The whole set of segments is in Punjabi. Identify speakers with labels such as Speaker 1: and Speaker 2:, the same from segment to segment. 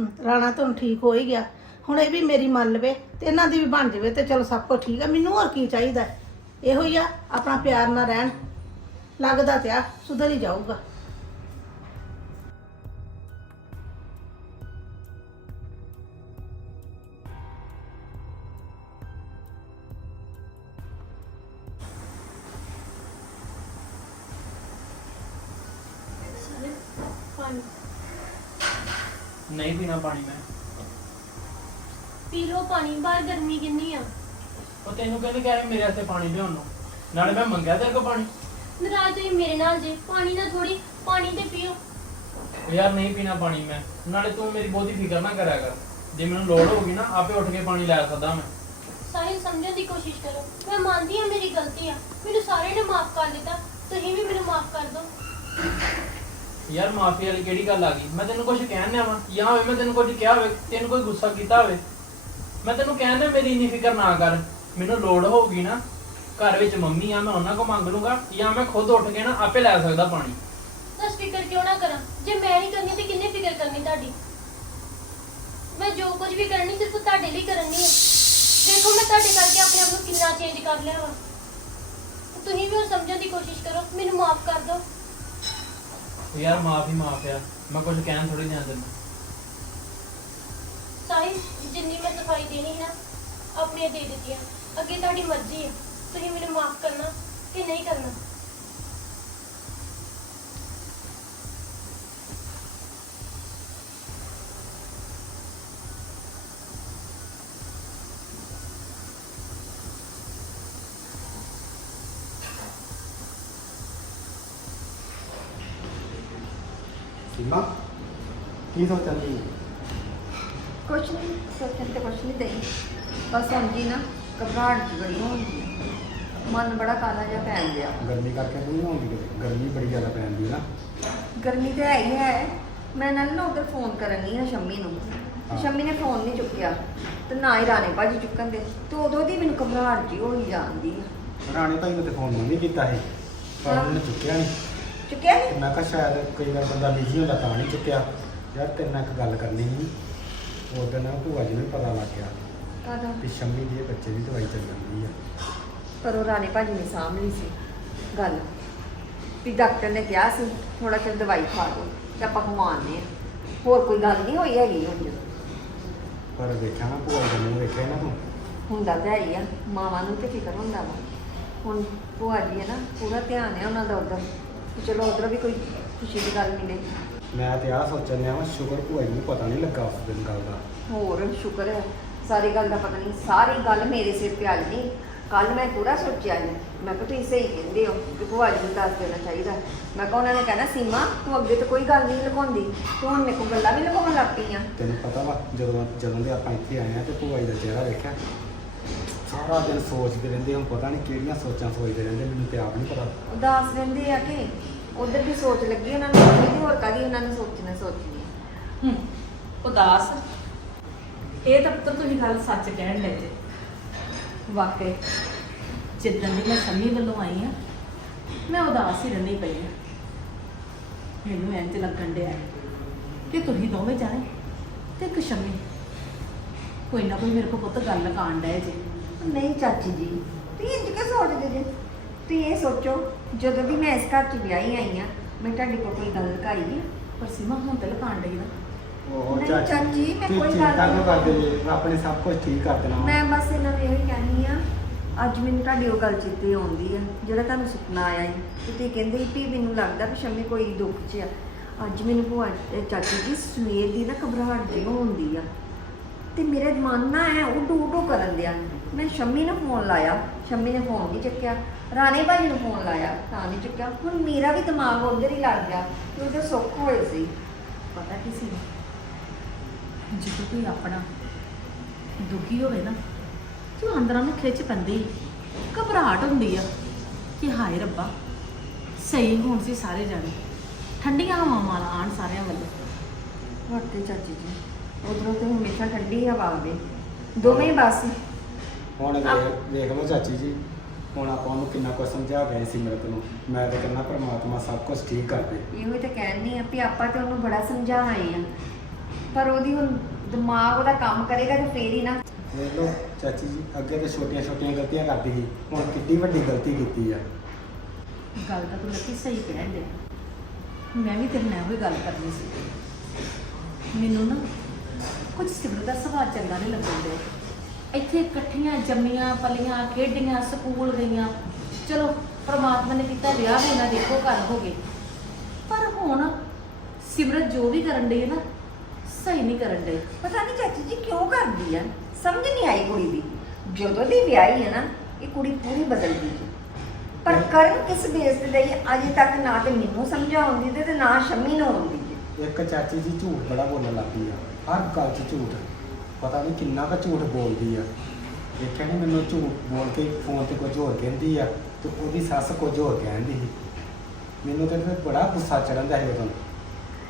Speaker 1: ਹਮ, ਰਾਣਾ ਤਾਂ ਠੀਕ ਹੋ ਹੀ ਗਿਆ। ਹੁਣ ਇਹ ਵੀ ਮੇਰੀ ਮੰਨ ਲਵੇ ਤੇ ਇਹਨਾਂ ਦੀ ਵੀ ਬਣ ਜਾਵੇ ਤੇ ਚਲੋ ਸਭ ਕੁਝ ਠੀਕ ਆ। ਮੈਨੂੰ ਹੋਰ ਕੀ ਚਾਹੀਦਾ? ਹੈ? ਇਹੋ ਹੀ ਆ ਆਪਣਾ ਪਿਆਰ ਨਾਲ ਰਹਿਣ। ਲੱਗਦਾ ਤੇ ਆ ਸੁਧਰ ਹੀ ਜਾਊਗਾ।
Speaker 2: ਪੀਣਾ
Speaker 3: ਪਾਣੀ ਮੈਂ।
Speaker 2: ਪੀ ਲਓ ਪਾਣੀ ਬਾਹਰ ਗਰਮੀ ਕਿੰਨੀ ਆ?
Speaker 3: ਉਹ ਤੈਨੂੰ ਕਹਿੰਦੇ ਕਿ ਮੇਰੇ ਵਾਸਤੇ ਪਾਣੀ ਲਿਆਉਣ ਨੂੰ। ਨਾਲੇ ਮੈਂ ਮੰਗਿਆ ਤੇਰੇ ਕੋਲ ਪਾਣੀ।
Speaker 2: ਨਾਰਾਜ਼ ਤੁਸੀਂ ਮੇਰੇ ਨਾਲ ਜੇ। ਪਾਣੀ ਨਾ ਥੋੜੀ ਪਾਣੀ ਤੇ ਪੀਓ।
Speaker 3: ਉਹ ਯਾਰ ਨਹੀਂ ਪੀਣਾ ਪਾਣੀ ਮੈਂ। ਨਾਲੇ ਤੂੰ ਮੇਰੀ ਬਹੁਤੀ ਫਿਕਰ ਨਾ ਕਰਿਆ ਕਰ। ਜੇ ਮੈਨੂੰ ਲੋੜ ਹੋਗੀ ਨਾ ਆਪੇ ਉੱਠ ਕੇ ਪਾਣੀ ਲੈ ਸਕਦਾ ਮੈਂ।
Speaker 2: ਸਾਹਿਲ ਸਮਝਣ ਦੀ ਕੋਸ਼ਿਸ਼ ਕਰੋ। ਮੈਂ ਮੰਨਦੀ ਹਾਂ ਮੇਰੀ ਗਲਤੀ ਆ। ਮੈਨੂੰ ਸਾਰੇ ਨੇ ਮਾਫ ਕਰ ਦਿੱਤਾ। ਤੁਸੀਂ ਵੀ ਮੈਨੂੰ ਮਾਫ ਕਰ ਦਿਓ।
Speaker 3: ਯਾਰ ਮਾਫੀ ਵਾਲੀ ਕਿਹੜੀ ਗੱਲ ਆ ਗਈ? ਮੈਂ ਤੈਨੂੰ ਕੁਝ ਕਹਿਣ ਨਾ ਵਾ। ਜਾਂ ਹੋਵੇ, ਮੈਂ ਤੈਨੂੰ ਕੁਝ ਕਿਹਾ ਹੋਵੇ, ਤੈਨੂੰ ਕੋਈ ਗੁੱਸਾ ਕੀਤਾ ਹੋਵੇ। ਮੈਂ ਤੈਨੂੰ ਕਹਿਣਾ ਮੇਰੀ ਇੰਨੀ ਫਿਕਰ ਨਾ ਕਰ। ਮੈਨੂੰ ਲੋੜ ਹੋਊਗੀ ਨਾ, ਘਰ ਵਿੱਚ ਮੰਮੀ ਆ, ਮੈਂ ਉਹਨਾਂ ਕੋਲ ਮੰਗ ਲੂੰਗਾ, ਜਾਂ ਮੈਂ ਖੁਦ ਉੱਠ ਕੇ ਨਾ ਆਪੇ ਲੈ ਸਕਦਾ ਪਾਣੀ।
Speaker 2: ਬਸ ਫਿਕਰ ਕਿਉਂ ਨਾ ਕਰਾਂ? ਜੇ ਮੈਂ ਨਹੀਂ ਕਰਨੀ, ਤੇ ਕਿੰਨੇ ਫਿਕਰ ਕਰਨੀ ਤੁਹਾਡੀ? ਮੈਂ ਜੋ ਕੁਝ ਵੀ ਕਰਨੀ, ਸਿਰਫ ਤੁਹਾਡੇ ਲਈ ਕਰਨੀ ਹੈ। ਦੇਖੋ, ਮੈਂ ਤੁਹਾਡੇ ਕਰਕੇ ਆਪਣੇ ਆਪ ਨੂੰ ਕਿੰਨਾ ਚੇਂਜ ਕਰ ਲਿਆ ਵਾ। ਤੁਸੀਂ ਵੀ ਉਹ ਸਮਝਣ ਦੀ ਕੋਸ਼ਿਸ਼ ਕਰੋ, ਮੈਨੂੰ ਮਾਫ ਕਰ ਦਿਓ।
Speaker 3: ਯਾਰ ਮਾਫ਼ ਹੀ ਮਾਫ ਆ, ਮੈਂ ਕੁਝ ਕਹਿਣ ਥੋੜੀ ਜਾਣ ਤੈਨੂੰ
Speaker 2: ਸਾਹਿਲ ਜਿੰਨੀ ਮੈਂ ਸਫ਼ਾਈ ਦੇਣੀ ਹੈ ਨਾ, ਆਪਣੀ ਦੇ ਦਿੱਤੀ ਹੈ ਅੱਗੇ ਤੁਹਾਡੀ ਮਰਜ਼ੀ ਹੈ ਤੁਸੀਂ ਮੈਨੂੰ ਮਾਫ ਕਰਨਾ ਕਿ ਨਹੀਂ ਕਰਨਾ
Speaker 4: ਸੀਮਾ ਕੀ ਸੋਚਣ ਦੀ?
Speaker 5: ਕੁਛ ਨਹੀਂ ਸੋਚਣ ਤੇ ਕੁਛ ਨਹੀਂ ਦਈ। ਬਸ ਹੁਣ ਜੀ ਨਾ ਘਬਰਾਹਟ ਬੜੀ ਹੁੰਦੀ ਹੈ। ਮਨ ਬੜਾ ਕਾਲਾ ਜਿਹਾ ਪੈਣ ਗਿਆ
Speaker 4: ਗਰਮੀ ਕਰਕੇ ਨਹੀਂ ਹੁੰਦੀ ਕਿਤੇ? ਗਰਮੀ ਬੜੀ ਜ਼ਿਆਦਾ ਪੈਂਦੀ ਹੈ ਨਾ।
Speaker 5: ਗਰਮੀ ਤੇ ਹੈ ਹੀ ਹੈ। ਮੈਂ ਨਾਲ ਨਾ ਉਧਰ ਫੋਨ ਕਰਨੀ ਆ ਸ਼ੰਮੀ ਨੂੰ। ਸ਼ੰਮੀ ਨੇ ਫੋਨ ਨਹੀਂ ਚੁੱਕਿਆ। ਤੇ ਨਾ ਹੀ ਰਾਣੇ ਭਾਜੀ ਚੁੱਕਣ ਦੇ। ਤੇ ਉਦੋਂ ਦੀ ਮੈਨੂੰ ਘਬਰਾਹਟ ਜਿਹੀ ਹੋਈ ਜਾਂਦੀ ਆ
Speaker 4: ਰਾਣੇ ਭਾਈ ਨੂੰ ਤੇ ਫੋਨ ਨਹੀਂ ਕੀਤਾ ਸੀ। ਪਰ। ਉਹਨੇ ਚੁੱਕਿਆ ਨਹੀਂ
Speaker 5: ਚੁੱਕਿਆ
Speaker 4: ਤੇ
Speaker 5: ਨਹੀਂ
Speaker 4: ਮੈਂ ਕਿਹਾ ਸ਼ਾਇਦ ਕਈ ਵਾਰ ਬੰਦਾ ਬਿਜ਼ੀ ਹੁੰਦਾ ਤਾਂ ਨਹੀਂ ਚੁੱਕਿਆ। ਯਾਰ ਤੇਰੇ ਨਾਲ ਇੱਕ ਗੱਲ ਕਰਨੀ ਸੀ। ਉਦੋਂ ਨਾ ਭੂਆ ਜੀ ਨੂੰ ਪਤਾ ਲੱਗ ਗਿਆ
Speaker 5: ਕਾਹਦਾ?
Speaker 4: ਕਿ ਸ਼ੰਮੀ ਦੀ ਬੱਚੇ ਦੀ ਦਵਾਈ ਚੱਲ ਜਾਂਦੀ ਆ।
Speaker 5: ਪਰ ਉਹ ਰਾਣੇ ਭਾਜੀ ਨੇ ਸਾਂਭ ਲਈ ਸੀ ਗੱਲ। ਵੀ ਡਾਕਟਰ ਨੇ ਕਿਹਾ ਸੀ ਥੋੜਾ ਚਿਰ ਦਵਾਈ ਖਾ ਲਓ ਤੇ ਆਪਾਂ ਘੁਮਾਉਂਦੇ ਆ ਹੋਰ ਕੋਈ ਗੱਲ ਨਹੀਂ ਹੋਈ ਹੈਗੀ ਹੁਣ
Speaker 4: ਪਰ ਵੇਖਿਆ ਨਾ ਭੂਆ ਜੀ ਨੂੰ ਵੇਖਿਆ ਨਾ? ਤੂੰ
Speaker 5: ਹੁੰਦਾ ਤਾਂ ਹੀ ਆ ਮਾਵਾਂ ਨੂੰ ਤੇ ਫਿਕਰ ਹੁੰਦਾ ਵਾ। ਹੁਣ ਭੂਆ ਜੀ ਹੈ ਨਾ ਪੂਰਾ ਧਿਆਨ ਹੈ ਉਹਨਾਂ ਦਾ ਉਧਰ। ਚਲੋ ਉਧਰ ਵੀ ਕੋਈ ਖੁਸ਼ੀ ਦੀ ਗੱਲ ਮਿਲੇ।
Speaker 4: ਮੈਂ ਤੇ ਆਹ ਸੋਚਣ ਡਿਆ ਵਾਂ ਸ਼ੁਕਰ ਭੂਆ ਜੀ ਨੂੰ ਪਤਾ ਨਹੀਂ ਲੱਗਾ ਉਸ ਦਿਨ ਗੱਲ ਦਾ।
Speaker 5: ਹੋਰ ਸ਼ੁਕਰ ਹੈ ਸਾਰੀ ਗੱਲ ਦਾ ਪਤਾ ਨਹੀਂ ਸਾਰੀ ਗੱਲ ਮੇਰੇ ਸਿਰ ਤੇ ਆ ਗਈ ਕੱਲ ਮੈਂ ਪੂਰਾ ਸੋਚਿਆ ਜੀ ਮੈਂ ਕਿਹਾ ਤੁਸੀਂ ਸਹੀ ਕਹਿੰਦੇ ਹੋ ਕਿ ਭੂਆ ਜੀ ਨੂੰ ਦੱਸ ਦੇਣਾ ਚਾਹੀਦਾ। ਮੈਂ ਕਿਹਾ ਉਹਨਾਂ ਨੇ ਕਹਿਣਾ ਸੀਮਾ ਤੂੰ ਅੱਗੇ ਤਾਂ ਕੋਈ ਗੱਲ ਨਹੀਂ ਲਗਾਉਂਦੀ ਤੂੰ ਹੁਣ ਮੇਰੇ ਕੋਲ ਗੱਲਾਂ ਵੀ ਲਗਾਉਣ ਲੱਗ ਪਈ ਆ।
Speaker 4: ਤੈਨੂੰ ਪਤਾ ਵਾ ਜਦੋਂ ਜਦੋਂ ਦੇ ਆਪਾਂ ਇੱਥੇ ਆਏ ਆ ਤੇ ਭੂਆ ਜੀ ਦਾ ਚਿਹਰਾ ਵੇਖਿਆ ਸਾਰਾ ਦਿਨ ਸੋਚਦੇ ਰਹਿੰਦੇ ਹੁਣ ਪਤਾ ਨਹੀਂ ਕਿਹੜੀਆਂ ਸੋਚਾਂ ਸੋਚਦੇ ਰਹਿੰਦੇ ਮੈਨੂੰ ਤੇ ਆਪ ਨਹੀਂ ਪਤਾ।
Speaker 5: ਉਦਾਸ ਰਹਿੰਦੇ ਆ ਕਿ ਉਧਰ ਦੀ ਸੋਚ ਲੱਗੀ ਉਹਨਾਂ ਨੂੰ ਤੇ ਹੋਰ ਕਾਦੀ ਉਹਨਾਂ ਨੇ ਸੋਚਣਾ ਸੋਚਣੀ ਹੈ।
Speaker 1: ਉਦਾਸ। ਇਹ ਤਾਂ ਪੁੱਤਰ ਤੁਸੀਂ ਗੱਲ ਸੱਚ ਕਹਿਣ ਲੱਗੇ। ਵਾਕਈ ਜਿੱਦਣ ਦੀ ਮੈਂ ਸੰਮੀ ਵੱਲੋਂ ਆਈ ਆ ਮੈਂ ਉਦਾਸ ਹੀ ਰਹਿੰਦੀ ਪਈ ਆ ਮੈਨੂੰ ਇੰਜ ਲੱਗਣ ਡਿਆ ਕਿ ਤੁਸੀਂ ਦੋਵੇਂ ਜਾਣੇ ਤੇ ਇੱਕ ਸ਼ੰਮੀ। ਕੋਈ ਨਾ ਕੋਈ ਮੇਰੇ ਕੋਲ ਪੁੱਤ ਗੱਲ ਲਗਾਉਣ ਡਏ ਜੇ।
Speaker 5: ਨਹੀਂ ਚਾਚੀ ਜੀ ਤੁਸੀਂ ਇੰਜ ਕਿ ਸੋਚਦੇ ਜੇ? ਤੁਸੀਂ ਇਹ ਸੋਚੋ ਜਦੋਂ ਵੀ ਮੈਂ ਇਸ ਘਰ 'ਚ ਵਿਆਹੀ ਆਈ ਆ ਮੈਂ ਤੁਹਾਡੇ ਕੋਲ ਕੋਈ ਗੱਲ ਲਗਾਈ ਹੈ
Speaker 1: ਪਰ ਸੀਮਾ ਹੁਣ ਤੇ ਲਗਾਉਣ ਡਈ ਨਾ
Speaker 4: ਉਹ
Speaker 5: ਨਹੀਂ
Speaker 4: ਚਾਚੀ
Speaker 5: ਚਾਚੀ, ਮੈਂ
Speaker 4: ਤੁਸੀਂ
Speaker 5: ਕੋਈ
Speaker 4: ਚਿੰਤਾ
Speaker 5: ਗੱਲ
Speaker 4: ਕਿਉਂ
Speaker 5: ਨਹੀਂ।
Speaker 4: ਕਰਦੇ ਜੀ? ਰੱਬ ਨੇ ਸਭ ਕੁਝ ਠੀਕ ਕਰ ਦੇਣਾ। ਵਾ।
Speaker 5: ਮੈਂ ਬਸ ਇਹਨਾਂ ਨੂੰ ਇਹ ਕਹਿੰਦੀ ਆ ਅੱਜ ਮੈਨੂੰ ਤੁਹਾਡੀ ਉਹ ਗੱਲ ਚੇਤੇ ਆਉਂਦੀ ਆ ਜਿਹੜਾ ਤੁਹਾਨੂੰ ਸੁਪਨਾ ਆਇਆ ਸੀ। ਤੇ ਤੁਸੀਂ ਕਹਿੰਦੇ ਸੀ ਵੀ ਮੈਨੂੰ ਲੱਗਦਾ ਵੀ ਸ਼ਮੀ ਕੋਈ ਦੁੱਖ 'ਚ ਆ। ਅੱਜ ਮੈਨੂੰ ਭੂਆ ਚਾਚੀ ਜੀ ਸਵੇਰ ਦੀ ਨਾ ਘਬਰਾਹਟ ਜਿਹੀ ਹੁੰਦੀ ਆ। ਤੇ ਮੇਰਾ ਮਨ ਨਾ ਹੈ ਉਹ ਡੂ ਕਰਨ ਦਿਆ। ਮੈਂ ਸ਼ੰਮੀ ਨੂੰ ਫੋਨ ਲਾਇਆ। ਸ਼ੰਮੀ ਨੇ ਫੋਨ ਨਹੀਂ ਚੱਕਿਆ। ਰਾਣੇ ਭਾਜੀ ਨੂੰ ਫੋਨ ਲਾਇਆ ਤਾਂ ਨਹੀਂ ਚੱਕਿਆ। ਹੁਣ ਮੇਰਾ ਵੀ ਦਿਮਾਗ ਉਧਰ ਹੀ ਲੱਗ ਗਿਆ ਕਿ ਉਹਦੇ ਸੁੱਖ ਹੋਏ ਸੀ।
Speaker 1: ਪਤਾ ਕੀ ਸੀ? ਜਦੋਂ ਕੋਈ ਆਪਣਾ ਦੁਖੀ ਹੋਵੇ ਨਾ ਤੇ ਉਹ ਅੰਦਰਾਂ ਨੂੰ ਖਿੱਚ ਪੈਂਦੀ। ਘਬਰਾਹਟ ਹੁੰਦੀ ਆ ਕਿ ਹਾਏ ਰੱਬਾ ਸਹੀ ਹੋਣ ਸੀ ਸਾਰੇ ਜਾਣੇ। ਠੰਡੀਆਂ ਹਵਾਵਾਂ ਆਣ ਸਾਰਿਆਂ ਵੱਲੋਂ।
Speaker 5: ਵਰਤੇ ਚਾਚੀ ਜੀ? ਉਧਰੋਂ ਤੇ ਹਮੇਸ਼ਾ ਠੰਡੀ ਹਵਾ ਆਵੇ ਦੋਵੇਂ ਬਸ।
Speaker 4: ਹੁਣ ਵੇਖ ਲਓ ਚਾਚੀ ਜੀ। ਹੁਣ ਆਪਾਂ ਉਹਨੂੰ ਕਿੰਨਾ ਕੁਝ ਸਮਝਾ ਗਏ ਸੀ ਮੇਰੇ ਨੂੰ ਮੈਂ ਤਾਂ ਕਹਿੰਦਾ ਪਰਮਾਤਮਾ ਸਭ ਕੁਝ ਠੀਕ ਕਰ ਦੇ
Speaker 5: ਇਹੋ ਹੀ ਤਾਂ ਕਹਿਣੀ ਆ ਵੀ ਆਪਾਂ ਤੇ ਉਹਨੂੰ ਬੜਾ ਸਮਝਾਉਣਾ ਹੀ ਆ। ਪਰ ਉਹਦੀ ਹੁਣ ਦਿਮਾਗ ਉਹਦਾ ਕੰਮ ਕਰੇਗਾ ਤੇ ਫੇਰ ਹੀ ਨਾ।
Speaker 4: ਦੇਖ ਲਓ ਚਾਚੀ ਜੀ ਅੱਗੇ ਤੇ ਛੋਟੀਆਂ ਛੋਟੀਆਂ ਗਲਤੀਆਂ ਕਰਦੀ ਸੀ ਹੁਣ ਕਿੱਡੀ ਵੱਡੀ ਗਲਤੀ ਕੀਤੀ ਆ।
Speaker 1: ਗੱਲ ਤਾਂ ਤੂੰ ਲੱਕੀ ਸਹੀ ਕਹਿਣ ਦੇ ਮੈਂ ਵੀ ਤੇਰੇ ਨਾਲ ਉਹੀ ਗੱਲ ਕਰਨੀ ਸੀ। ਮੈਨੂੰ ਨਾ ਕੁਝ ਸਿਮਰ ਦਾ ਸੁਭਾਅ ਚੰਗਾ ਨਹੀਂ ਲੱਗਦਾ ਇੱਥੇ ਇਕੱਠੀਆਂ ਜੰਮੀਆਂ, ਪਲੀਆਂ, ਖੇਡੀਆਂ, ਸਕੂਲ ਗਈਆਂ। ਚਲੋ, ਪ੍ਰਮਾਤਮਾ ਨੇ ਕੀਤਾ ਵਿਆਹ ਵੀ ਨਾ ਦੇਖੋ, ਘਰ ਹੋ ਗਏ। ਪਰ ਹੁਣ ਸਿਮਰਤ ਜੋ ਵੀ ਕਰਨ ਡਈ ਹੈ ਨਾ, ਸਹੀ ਨਹੀਂ ਕਰਨ ਡਈ।
Speaker 5: ਪਤਾ ਨਹੀਂ ਚਾਚੀ ਜੀ ਕਿਉਂ ਕਰਦੀ ਆ? ਸਮਝ ਨਹੀਂ ਆਈ ਕੁੜੀ ਦੀ। ਜਦੋਂ ਦੀ ਵਿਆਹੀ ਹੈ ਨਾ, ਇਹ ਕੁੜੀ ਪੂਰੀ ਬਦਲ ਗਈ ਜੀ ਪਰ ਕਰਨ ਕਿਸ ਬੇਸ ਤੇ ਲਈ ਅਜੇ ਤੱਕ ਨਾ ਤੇ ਮੈਨੂੰ ਸਮਝਾਉਂਦੀ ਤੇ ਤੇ ਨਾ ਸ਼ਮੀ ਨੂੰ ਆਉਂਦੀ ਹੈ।
Speaker 4: ਇੱਕ ਚਾਚੀ ਜੀ ਝੂਠ ਬੜਾ ਬੋਲਣ ਲੱਗ ਪਈ ਆ। ਹਰ ਗੱਲ 'ਚ ਝੂਠ। ਪਤਾ ਨਹੀਂ ਕਿੰਨਾ ਕੁ ਝੂਠ ਬੋਲਦੀ ਆ। ਦੇਖਿਆ ਨਹੀਂ ਮੈਨੂੰ ਝੂਠ ਬੋਲ ਕੇ ਫੋਨ ਤੇ ਕੁਝ ਹੋਰ ਕਹਿੰਦੀ ਆ ਤੇ ਉਹਦੀ ਸੱਸ ਕੁਝ ਹੋਰ ਕਹਿੰਦੀ ਸੀ। ਮੈਨੂੰ ਤੇ ਫਿਰ ਬੜਾ ਗੁੱਸਾ ਚੜਨ ਸੀ ਉਦੋਂ।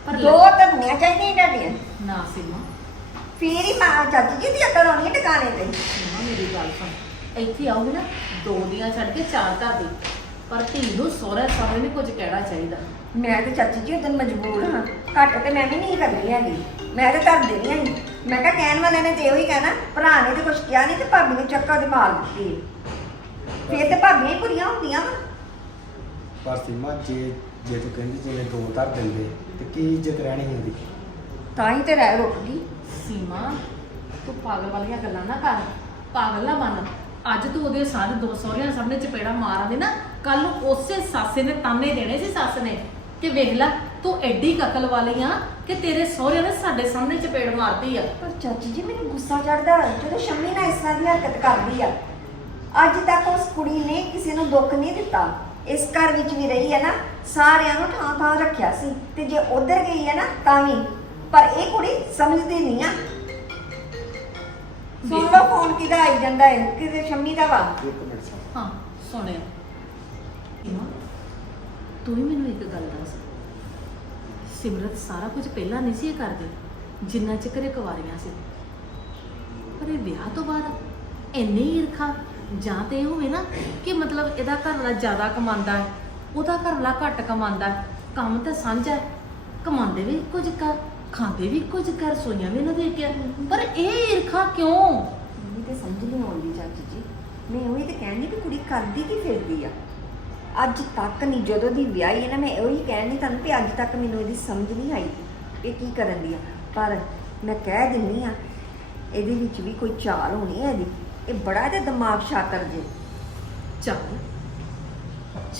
Speaker 1: ਪਰ
Speaker 5: ਦੋ ਧਰਨੀਆਂ ਚਾਹੀਦੀਆਂ ਤੁਹਾਡੀਆਂ
Speaker 1: ਨਾ ਸਿਮਾ।
Speaker 5: ਫੇਰ ਹੀ ਮਾਂ ਚਾਚੀ ਜੀ ਦੀ ਅਕਲ ਆਉਣੀ ਹੈ ਟਿਕਾਣੇ ਤੇ।
Speaker 1: ਮੇਰੀ ਗੱਲ ਸੁਣ। ਇੱਥੇ ਆਉਗੀ ਨਾ ਦੋ ਦੀਆਂ ਛੱਡ ਕੇ ਚਾਰ ਧਰ ਦੇ ਪਰ ਧੀ ਨੂੰ ਸਹੁਰੇ ਸਾਹਮਣੇ ਨਹੀਂ ਕੁਝ ਕਹਿਣਾ ਚਾਹੀਦਾ।
Speaker 5: ਮੈਂ ਤੇ ਚਾਚੀ ਜੀ ਉਦੋਂ ਮਜਬੂਰ ਹਾਂ। ਘੱਟ ਤੇ ਮੈਂ ਵੀ ਨਹੀਂ ਕਰਨੀ ਹੈਗੀ। ਮੈਂ ਤੇ ਧਰ ਦੇਣੀ ਹੈਗੀ। ਮੈਂ ਕਿਹਾ ਕਹਿਣ ਵਾਲੇ ਨੇ ਤੇ ਇਹੋ ਹੀ ਕਹਿਣਾ ਭਰਾ ਨੇ ਤੇ ਕੁਝ ਕਿਹਾ ਨਹੀਂ ਤੇ ਭਾਬੀ ਨੇ ਚੱਕਾ ਦੇ ਮਾਰ ਦਿੱਤੀ। ਹੈ। ਫੇਰ ਤੇ ਭਾਬੀਆਂ ਹੀ ਬੁਰੀਆਂ ਹੁੰਦੀਆਂ ਵਾ।
Speaker 4: ਪਰ ਸੀਮਾ ਜੇ ਜੇ ਤੂੰ ਕਹਿੰਦੀ ਜਿਵੇਂ ਦੋ ਧਰ ਦਿੰਦੇ ਤੇ ਕੀ ਇੱਜ਼ਤ ਰਹਿਣੀ ਸੀ ਉਹਦੀ
Speaker 5: ਤਾਂ ਹੀ ਤੇ ਰਹਿ ਰੁਕ ਗਈ।
Speaker 1: ਸੀਮਾ ਤੂੰ ਪਾਗਲ ਵਾਲੀਆਂ ਗੱਲਾਂ ਨਾ ਕਰ। ਪਾਗਲ ਨਾ ਬਣ। ਅੱਜ ਤੂੰ ਉਹਦੇ ਸਾਰੇ ਦੋ ਸਹੁਰਿਆਂ ਸਾਹਮਣੇ ਚਪੇੜਾ ਮਾਰਾਂਗੇ ਨਾ ਕੱਲ ਨੂੰ ਉਸੇ ਸਾਸੇ ਨੇ ਤਾਨੇ ਦੇਣੇ ਸੀ ਸੱਸ ਨੇ। ਕਿ ਵੇਖ ਲੈ ਤੂੰ ਐਡੀ ਕਕਲ ਵਾਲੀ ਆ ਕਿ ਤੇਰੇ ਸਹੁਰਿਆਂ ਨੇ ਸਾਡੇ ਸਾਹਮਣੇ ਚਪੇੜ ਮਾਰਤੀ ਆ।
Speaker 5: ਪਰ ਚਾਚੀ ਜੀ ਮੈਨੂੰ ਗੁੱਸਾ ਚੜਦਾ ਜਦੋਂ ਸ਼ੰਮੀ ਨਾਲ ਇਸ ਤਰ੍ਹਾਂ ਦੀ ਹਰਕਤ ਕਰਦੀ ਆ ਅੱਜ ਤੱਕ ਉਸ ਕੁੜੀ ਨੇ ਕਿਸੇ ਨੂੰ ਦੁੱਖ ਨਹੀਂ ਦਿੱਤਾ। ਇਸ ਘਰ ਵਿੱਚ ਵੀ ਰਹੀ ਹੈ ਨਾ ਸਾਰਿਆਂ ਨੂੰ ਥਾਂ ਥਾਂ ਰੱਖਿਆ ਸੀ। ਤੇ ਜੇ ਉਧਰ ਗਈ ਹੈ ਨਾ ਤਾਂ ਵੀ। ਪਰ ਇਹ ਕੁੜੀ ਸਮਝਦੀ ਨਹੀਂ ਆ। ਸੁਣ ਲਓ ਫੋਨ ਕਿਹਦਾ ਆਈ ਜਾਂਦਾ ਹੈ ਕਿਤੇ ਸ਼ੰਮੀ ਦਾ ਵਾ?
Speaker 4: ਇੱਕ ਮਿੰਟ ਸਾ
Speaker 1: ਹਾਂ ਸੁਣਿਆ ਤੂੰ ਹੀ ਮੈਨੂੰ ਇੱਕ ਗੱਲ ਦੱਸ। ਸਿਮਰਤ ਸਾਰਾ ਕੁਝ ਪਹਿਲਾਂ ਨਹੀਂ ਸੀ ਇਹ ਕਰਦੀ, ਜਿੰਨਾ ਚਿਰ ਇਹ ਕੁਵਾਰੀਆਂ ਸੀ। ਪਰ ਇਹ ਵਿਆਹ ਤੋਂ ਬਾਅਦ ਇੰਨੀ ਈਰਖਾ, ਜਾਂ ਤੇ ਇਹ ਹੋਵੇ ਨਾ ਕਿ ਮਤਲਬ ਇਹਦਾ ਘਰ ਵਾਲਾ ਜ਼ਿਆਦਾ ਕਮਾਉਂਦਾ ਹੈ, ਉਹਦਾ ਘਰ ਵਾਲਾ ਘੱਟ ਕਮਾਉਂਦਾ ਹੈ, ਕੰਮ ਤਾਂ ਸਾਂਝਾ ਹੈ, ਕਮਾਉਂਦੇ ਵੀ ਕੁਝ ਕਰ, ਖਾਂਦੇ ਵੀ ਕੁਝ ਕਰ ਰਸੋਈਆਂ ਵੀ ਇਹਨਾਂ ਦੇ ਕੇ ਪਰ ਇਹ ਈਰਖਾ ਕਿਉਂ?
Speaker 5: ਮੈਨੂੰ ਤੇ ਸਮਝ ਨਹੀਂ ਆਉਂਦੀ ਚਾਚੀ ਜੀ। ਮੈਂ ਉਹੀ ਤੇ ਕਹਿੰਦੀ ਵੀ ਕੁੜੀ ਕਰਦੀ ਕੀ ਫਿਰਦੀ ਆ। ਅੱਜ ਤੱਕ ਨਹੀਂ, ਜਦੋਂ ਦੀ ਵਿਆਹੀ ਹੈ ਨਾ, ਮੈਂ ਉਹੀ ਕਹਿੰਦੀ ਤੁਹਾਨੂੰ ਵੀ ਅੱਜ ਤੱਕ ਮੈਨੂੰ ਇਹਦੀ ਸਮਝ ਨਹੀਂ ਆਈ ਇਹ ਕੀ ਕਰਨ ਦੀ ਆ। ਪਰ ਮੈਂ ਕਹਿ ਦਿੰਨੀ ਆ ਇਹਦੇ ਵਿੱਚ ਵੀ ਕੋਈ ਚਾਲ ਹੋਣੀ ਹੈ ਇਹਦੀ। ਇਹ ਬੜਾ ਤੇ ਦਿਮਾਗ ਸ਼ਾਤਰ ਜੇ।
Speaker 1: ਚਾਲ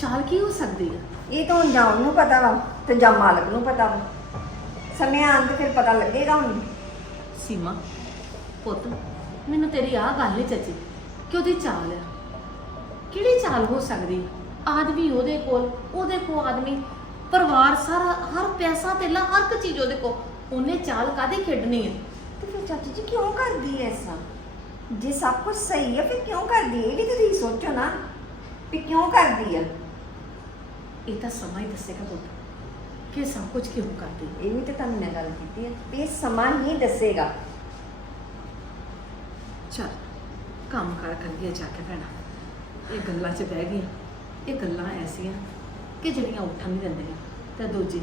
Speaker 1: ਚਾਲ ਕੀ ਹੋ ਸਕਦੀ ਹੈ
Speaker 5: ਇਹ ਤਾਂ ਹੁਣ ਜਾਂ ਉਹਨੂੰ ਪਤਾ ਵਾ ਤੇ ਜਾਂ ਮਾਲਕ ਨੂੰ ਪਤਾ ਵਾ। ਸਮੇਂ ਆਉਣ ਤੇ ਫਿਰ ਪਤਾ ਲੱਗੇਗਾ ਹੁਣ।
Speaker 1: ਸੀਮਾ, ਪੁੱਤ, ਮੈਨੂੰ ਤੇਰੀ ਆਹ ਗੱਲ ਨਹੀਂ ਚੱਜੀ। ਕਿ ਉਹਦੀ ਚਾਲ ਆ? ਕਿਹੜੀ ਚਾਲ ਹੋ ਸਕਦੀ? ਆਦਮੀ ਉਹਦੇ ਕੋਲ ਉਹਦੇ ਕੋਲ ਆਦਮੀ ਪਰਿਵਾਰ ਸਾਰਾ ਹਰ ਪੈਸਾ ਤੇਲਾ ਹਰ ਇੱਕ ਚੀਜ਼ ਉਹਦੇ ਕੋਲ। ਉਹਨੇ ਚਾਲ ਕਾਦੀ ਖੇਡਣੀ ਹੈ
Speaker 5: ਤੇ ਫਿਰ ਚਾਚੀ ਜੀ ਕਿਉਂ ਕਰਦੀ ਐ ਐਸਾ ਜੇ ਸਭ ਕੁਝ ਸਹੀ ਹੈ ਫਿਰ ਕਿਉਂ ਕਰਦੀ ਹੈ ਇਹ ਵੀ ਤਾਂ ਤੁਸੀਂ ਸੋਚੋ ਨਾ ਵੀ ਕਿਉਂ ਕਰਦੀ ਆ
Speaker 1: ਇਹ ਤਾਂ ਸਮਾਂ ਹੀ ਦੱਸੇਗਾ ਪੁੱਤ ਕਿ ਸਭ ਕੁਝ ਕਿਉਂ ਕਰਦੀ ਹੈ।
Speaker 5: ਇਹ ਵੀ ਤਾਂ ਤੁਹਾਨੂੰ ਮੈਂ ਗੱਲ ਕੀਤੀ ਹੈ ਵੀ ਇਹ ਸਮਾਂ ਹੀ ਦੱਸੇਗਾ।
Speaker 1: ਚੱਲ ਕੰਮ ਕਰ ਕਰੀਏ ਜਾ ਕੇ ਭੈਣਾ। ਇਹ ਗੱਲਾਂ 'ਚ ਬਹਿ ਗਈਆਂ ਇਹ ਗੱਲਾਂ ਐਸੀਆਂ ਕਿ ਜਿਹੜੀਆਂ ਉੱਠਣ ਨਹੀਂ ਦਿੰਦੀਆਂ। ਤੇ ਦੂਜੀ,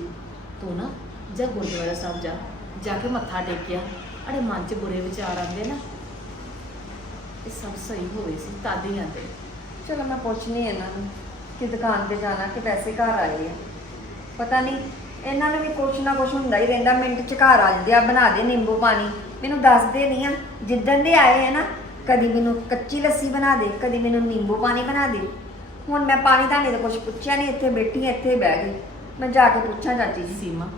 Speaker 1: ਤੂੰ ਨਾ ਜਾ ਗੁਰਦੁਆਰਾ ਸਾਹਿਬ ਜਾ ਜਾ ਕੇ ਮੱਥਾ ਟੇਕਿਆ। ਅੜੇ ਮਨ 'ਚ ਬੁਰੇ ਵਿਚਾਰ ਆਉਂਦੇ ਨਾ, ਇਹ ਸਭ ਸਹੀ ਹੋਵੇ ਸੀ, ਤਦ ਹੀ ਆਉਂਦੇ।
Speaker 5: ਚਲੋ ਮੈਂ ਪੁੱਛਣੀ ਇਹਨਾਂ ਨੂੰ ਕਿ ਦੁਕਾਨ ਤੇ ਜਾਣਾ ਕਿ ਪੈਸੇ ਘਰ ਆਏ ਆ। ਪਤਾ ਨਹੀਂ, ਇਹਨਾਂ ਨੂੰ ਵੀ ਕੁਛ ਨਾ ਕੁਛ ਹੁੰਦਾ ਹੀ ਰਹਿੰਦਾ, ਮਿੰਟ ਚ ਘਰ ਆ ਜਾਂਦੇ ਆ, ਬਣਾ ਦੇ ਨਿੰਬੂ ਪਾਣੀ। ਮੈਨੂੰ ਦੱਸਦੇ ਨਹੀਂ ਆ, ਜਿੱਦਣ ਦੇ ਆਏ ਆ ਨਾ, ਕਦੀ ਮੈਨੂੰ ਕੱਚੀ ਲੱਸੀ ਬਣਾ ਦੇ, ਕਦੀ ਮੈਨੂੰ ਨਿੰਬੂ ਪਾਣੀ ਬਣਾ ਦੇ। ਹੁਣ ਮੈਂ ਪਾਣੀ ਦਾ ਕੁਛ ਪੁੱਛਿਆ ਨਹੀਂ ਇੱਥੇ ਬੈਠੀ ਆ, ਇੱਥੇ ਬਹਿ ਗਈ। ਮੈਂ ਜਾ ਕੇ ਪੁੱਛਾਂ ਚਾਚੀ ਜੀ।
Speaker 1: ਸੀਮਾ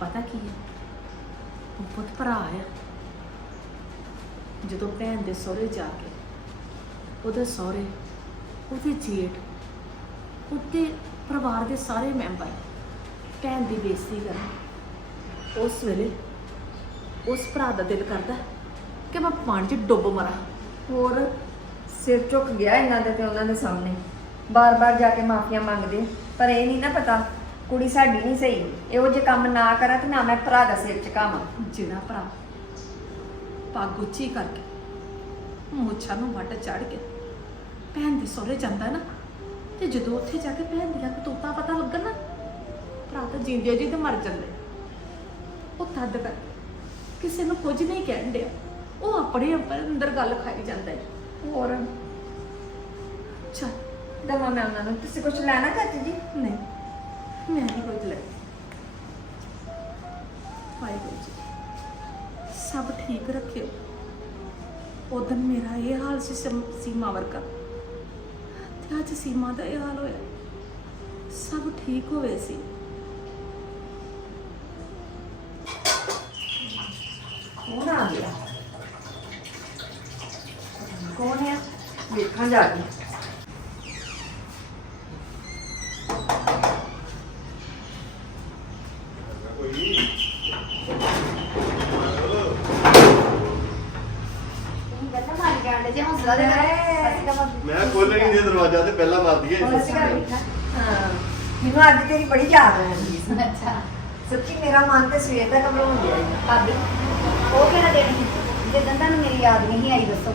Speaker 1: ਪਤਾ ਕੀ ਹੈ? ਉਹ ਪੁੱਤ ਭਰਾ ਆ। ਜਦੋਂ ਭੈਣ ਦੇ ਸਹੁਰੇ ਜਾ ਕੇ ਉਹਦੇ ਸਹੁਰੇ ਉਹਦੇ ਜੇਠ ਉਹਦੇ ਪਰਿਵਾਰ ਦੇ ਸਾਰੇ ਮੈਂਬਰ ਭੈਣ ਦੀ ਬੇਇੱਜ਼ਤੀ ਕਰਨ ਉਸ ਵੇਲੇ ਉਸ ਭਰਾ ਦਾ ਦਿਲ ਕਰਦਾ ਕਿ ਮੈਂ ਪਾਣੀ 'ਚ ਡੁੱਬ ਮਰਾਂ।
Speaker 5: ਹੋਰ? ਸਿਰ ਝੁਕ ਗਿਆ ਇਹਨਾਂ ਦੇ ਤੇ ਉਹਨਾਂ ਦੇ ਸਾਹਮਣੇ। ਬਾਰ-ਬਾਰ ਜਾ ਕੇ ਮਾਫੀਆਂ ਮੰਗਦੇ ਪਰ ਇਹ ਨਹੀਂ ਨਾ ਪਤਾ, ਕੁੜੀ ਸਾਡੀ ਨਹੀਂ ਸਹੀ। ਇਹੋ ਜਿਹੇ ਕੰਮ ਨਾ ਕਰਾਂ ਤੇ ਨਾ ਮੈਂ ਭਰਾ ਦਾ ਸਿਰ ਝੁਕਾਵਾਂ।
Speaker 1: ਜਿਹੜਾ ਭਰਾ ਪੱਗ ਉੱਚੀ ਕਰਕੇ ਮੁੱਛਾਂ ਨੂੰ ਵੱਟ ਚੜ ਕੇ ਭੈਣ ਦੇ ਸਹੁਰੇ ਜਾਂਦਾ ਨਾ, ਤੇ ਜਦੋਂ ਉੱਥੇ ਜਾ ਕੇ ਭੈਣ ਦੀਆਂ ਕਤੂਤਾਂ ਪਤਾ ਲੱਗਣ ਨਾ, ਭਰਾ ਤਾਂ ਜਿੰਦੇ ਜੀ ਤੇ ਮਰ ਜਾਂਦੇ। ਉਹ ਤਦ ਕਰਕੇ ਕਿਸੇ ਨੂੰ ਕੁਝ ਨਹੀਂ ਕਹਿਣ ਡਿਆ। ਉਹ ਆਪਣੇ ਆਪਣੇ ਅੰਦਰ ਗੱਲ ਖਾਈ ਜਾਂਦਾ ਹੈ।
Speaker 5: ਹੋਰ?
Speaker 1: ਅੱਛਾ
Speaker 5: ਦਵਾ ਮੈਂ ਉਹਨਾਂ ਨੂੰ। ਤੁਸੀਂ ਕੁਝ ਲੈਣਾ ਚਾਚੀ ਜੀ?
Speaker 1: ਨਹੀਂ। ਮੈਂ ਨਹੀਂ ਕੁਝ ਲੈ ਵਾਹਿਗੁਰੂ ਜੀ। ਸਭ ਠੀਕ ਰੱਖਿਓ। ਉਦੋਂ ਮੇਰਾ ਇਹ ਹਾਲ ਸੀ ਸਮ- ਸੀਮਾ ਵਰਗਾ। ਤੇ ਅੱਜ ਸੀਮਾ ਦਾ ਇਹ ਹਾਲ ਹੋਇਆ। ਸਭ ਠੀਕ ਹੋਵੇ ਸੀ।
Speaker 5: ਕੌਣ ਆ ਗਿਆ? ਕੌਣ ਹੈ। ਵੇਖਾਂ ਜਾ ਕੇ
Speaker 6: ਜੇ ਹੌਸਲਾ ਦੇ
Speaker 5: ਮੈਂ-
Speaker 7: ਮੈਂ ਖੋਲਣੀ ਦੇ ਦਰਵਾਜ਼ਾ ਤੇ ਪਹਿਲਾਂ ਮਾਰ ਦਈਏ।
Speaker 5: ਹਾਂ। ਮੈਨੂੰ ਅੱਜ ਤੇਰੀ ਬੜੀ ਯਾਦ ਆ ਰਹੀ ਸੀ।
Speaker 6: ਅੱਛਾ।
Speaker 5: ਸੱਚੀ ਮੇਰਾ ਮਨ ਤੇ ਸਵੇਰ ਦਾ ਘਬਰਾਉਣ ਗਿਆ।
Speaker 6: ਭਾਬੀ ਉਹ ਕਿਹੜਾ ਦਿਨ ਸੀ? ਜਦੋਂ ਤੁਹਾਨੂੰ ਮੇਰੀ ਯਾਦ ਨਹੀਂ ਆਈ ਦੱਸੋ।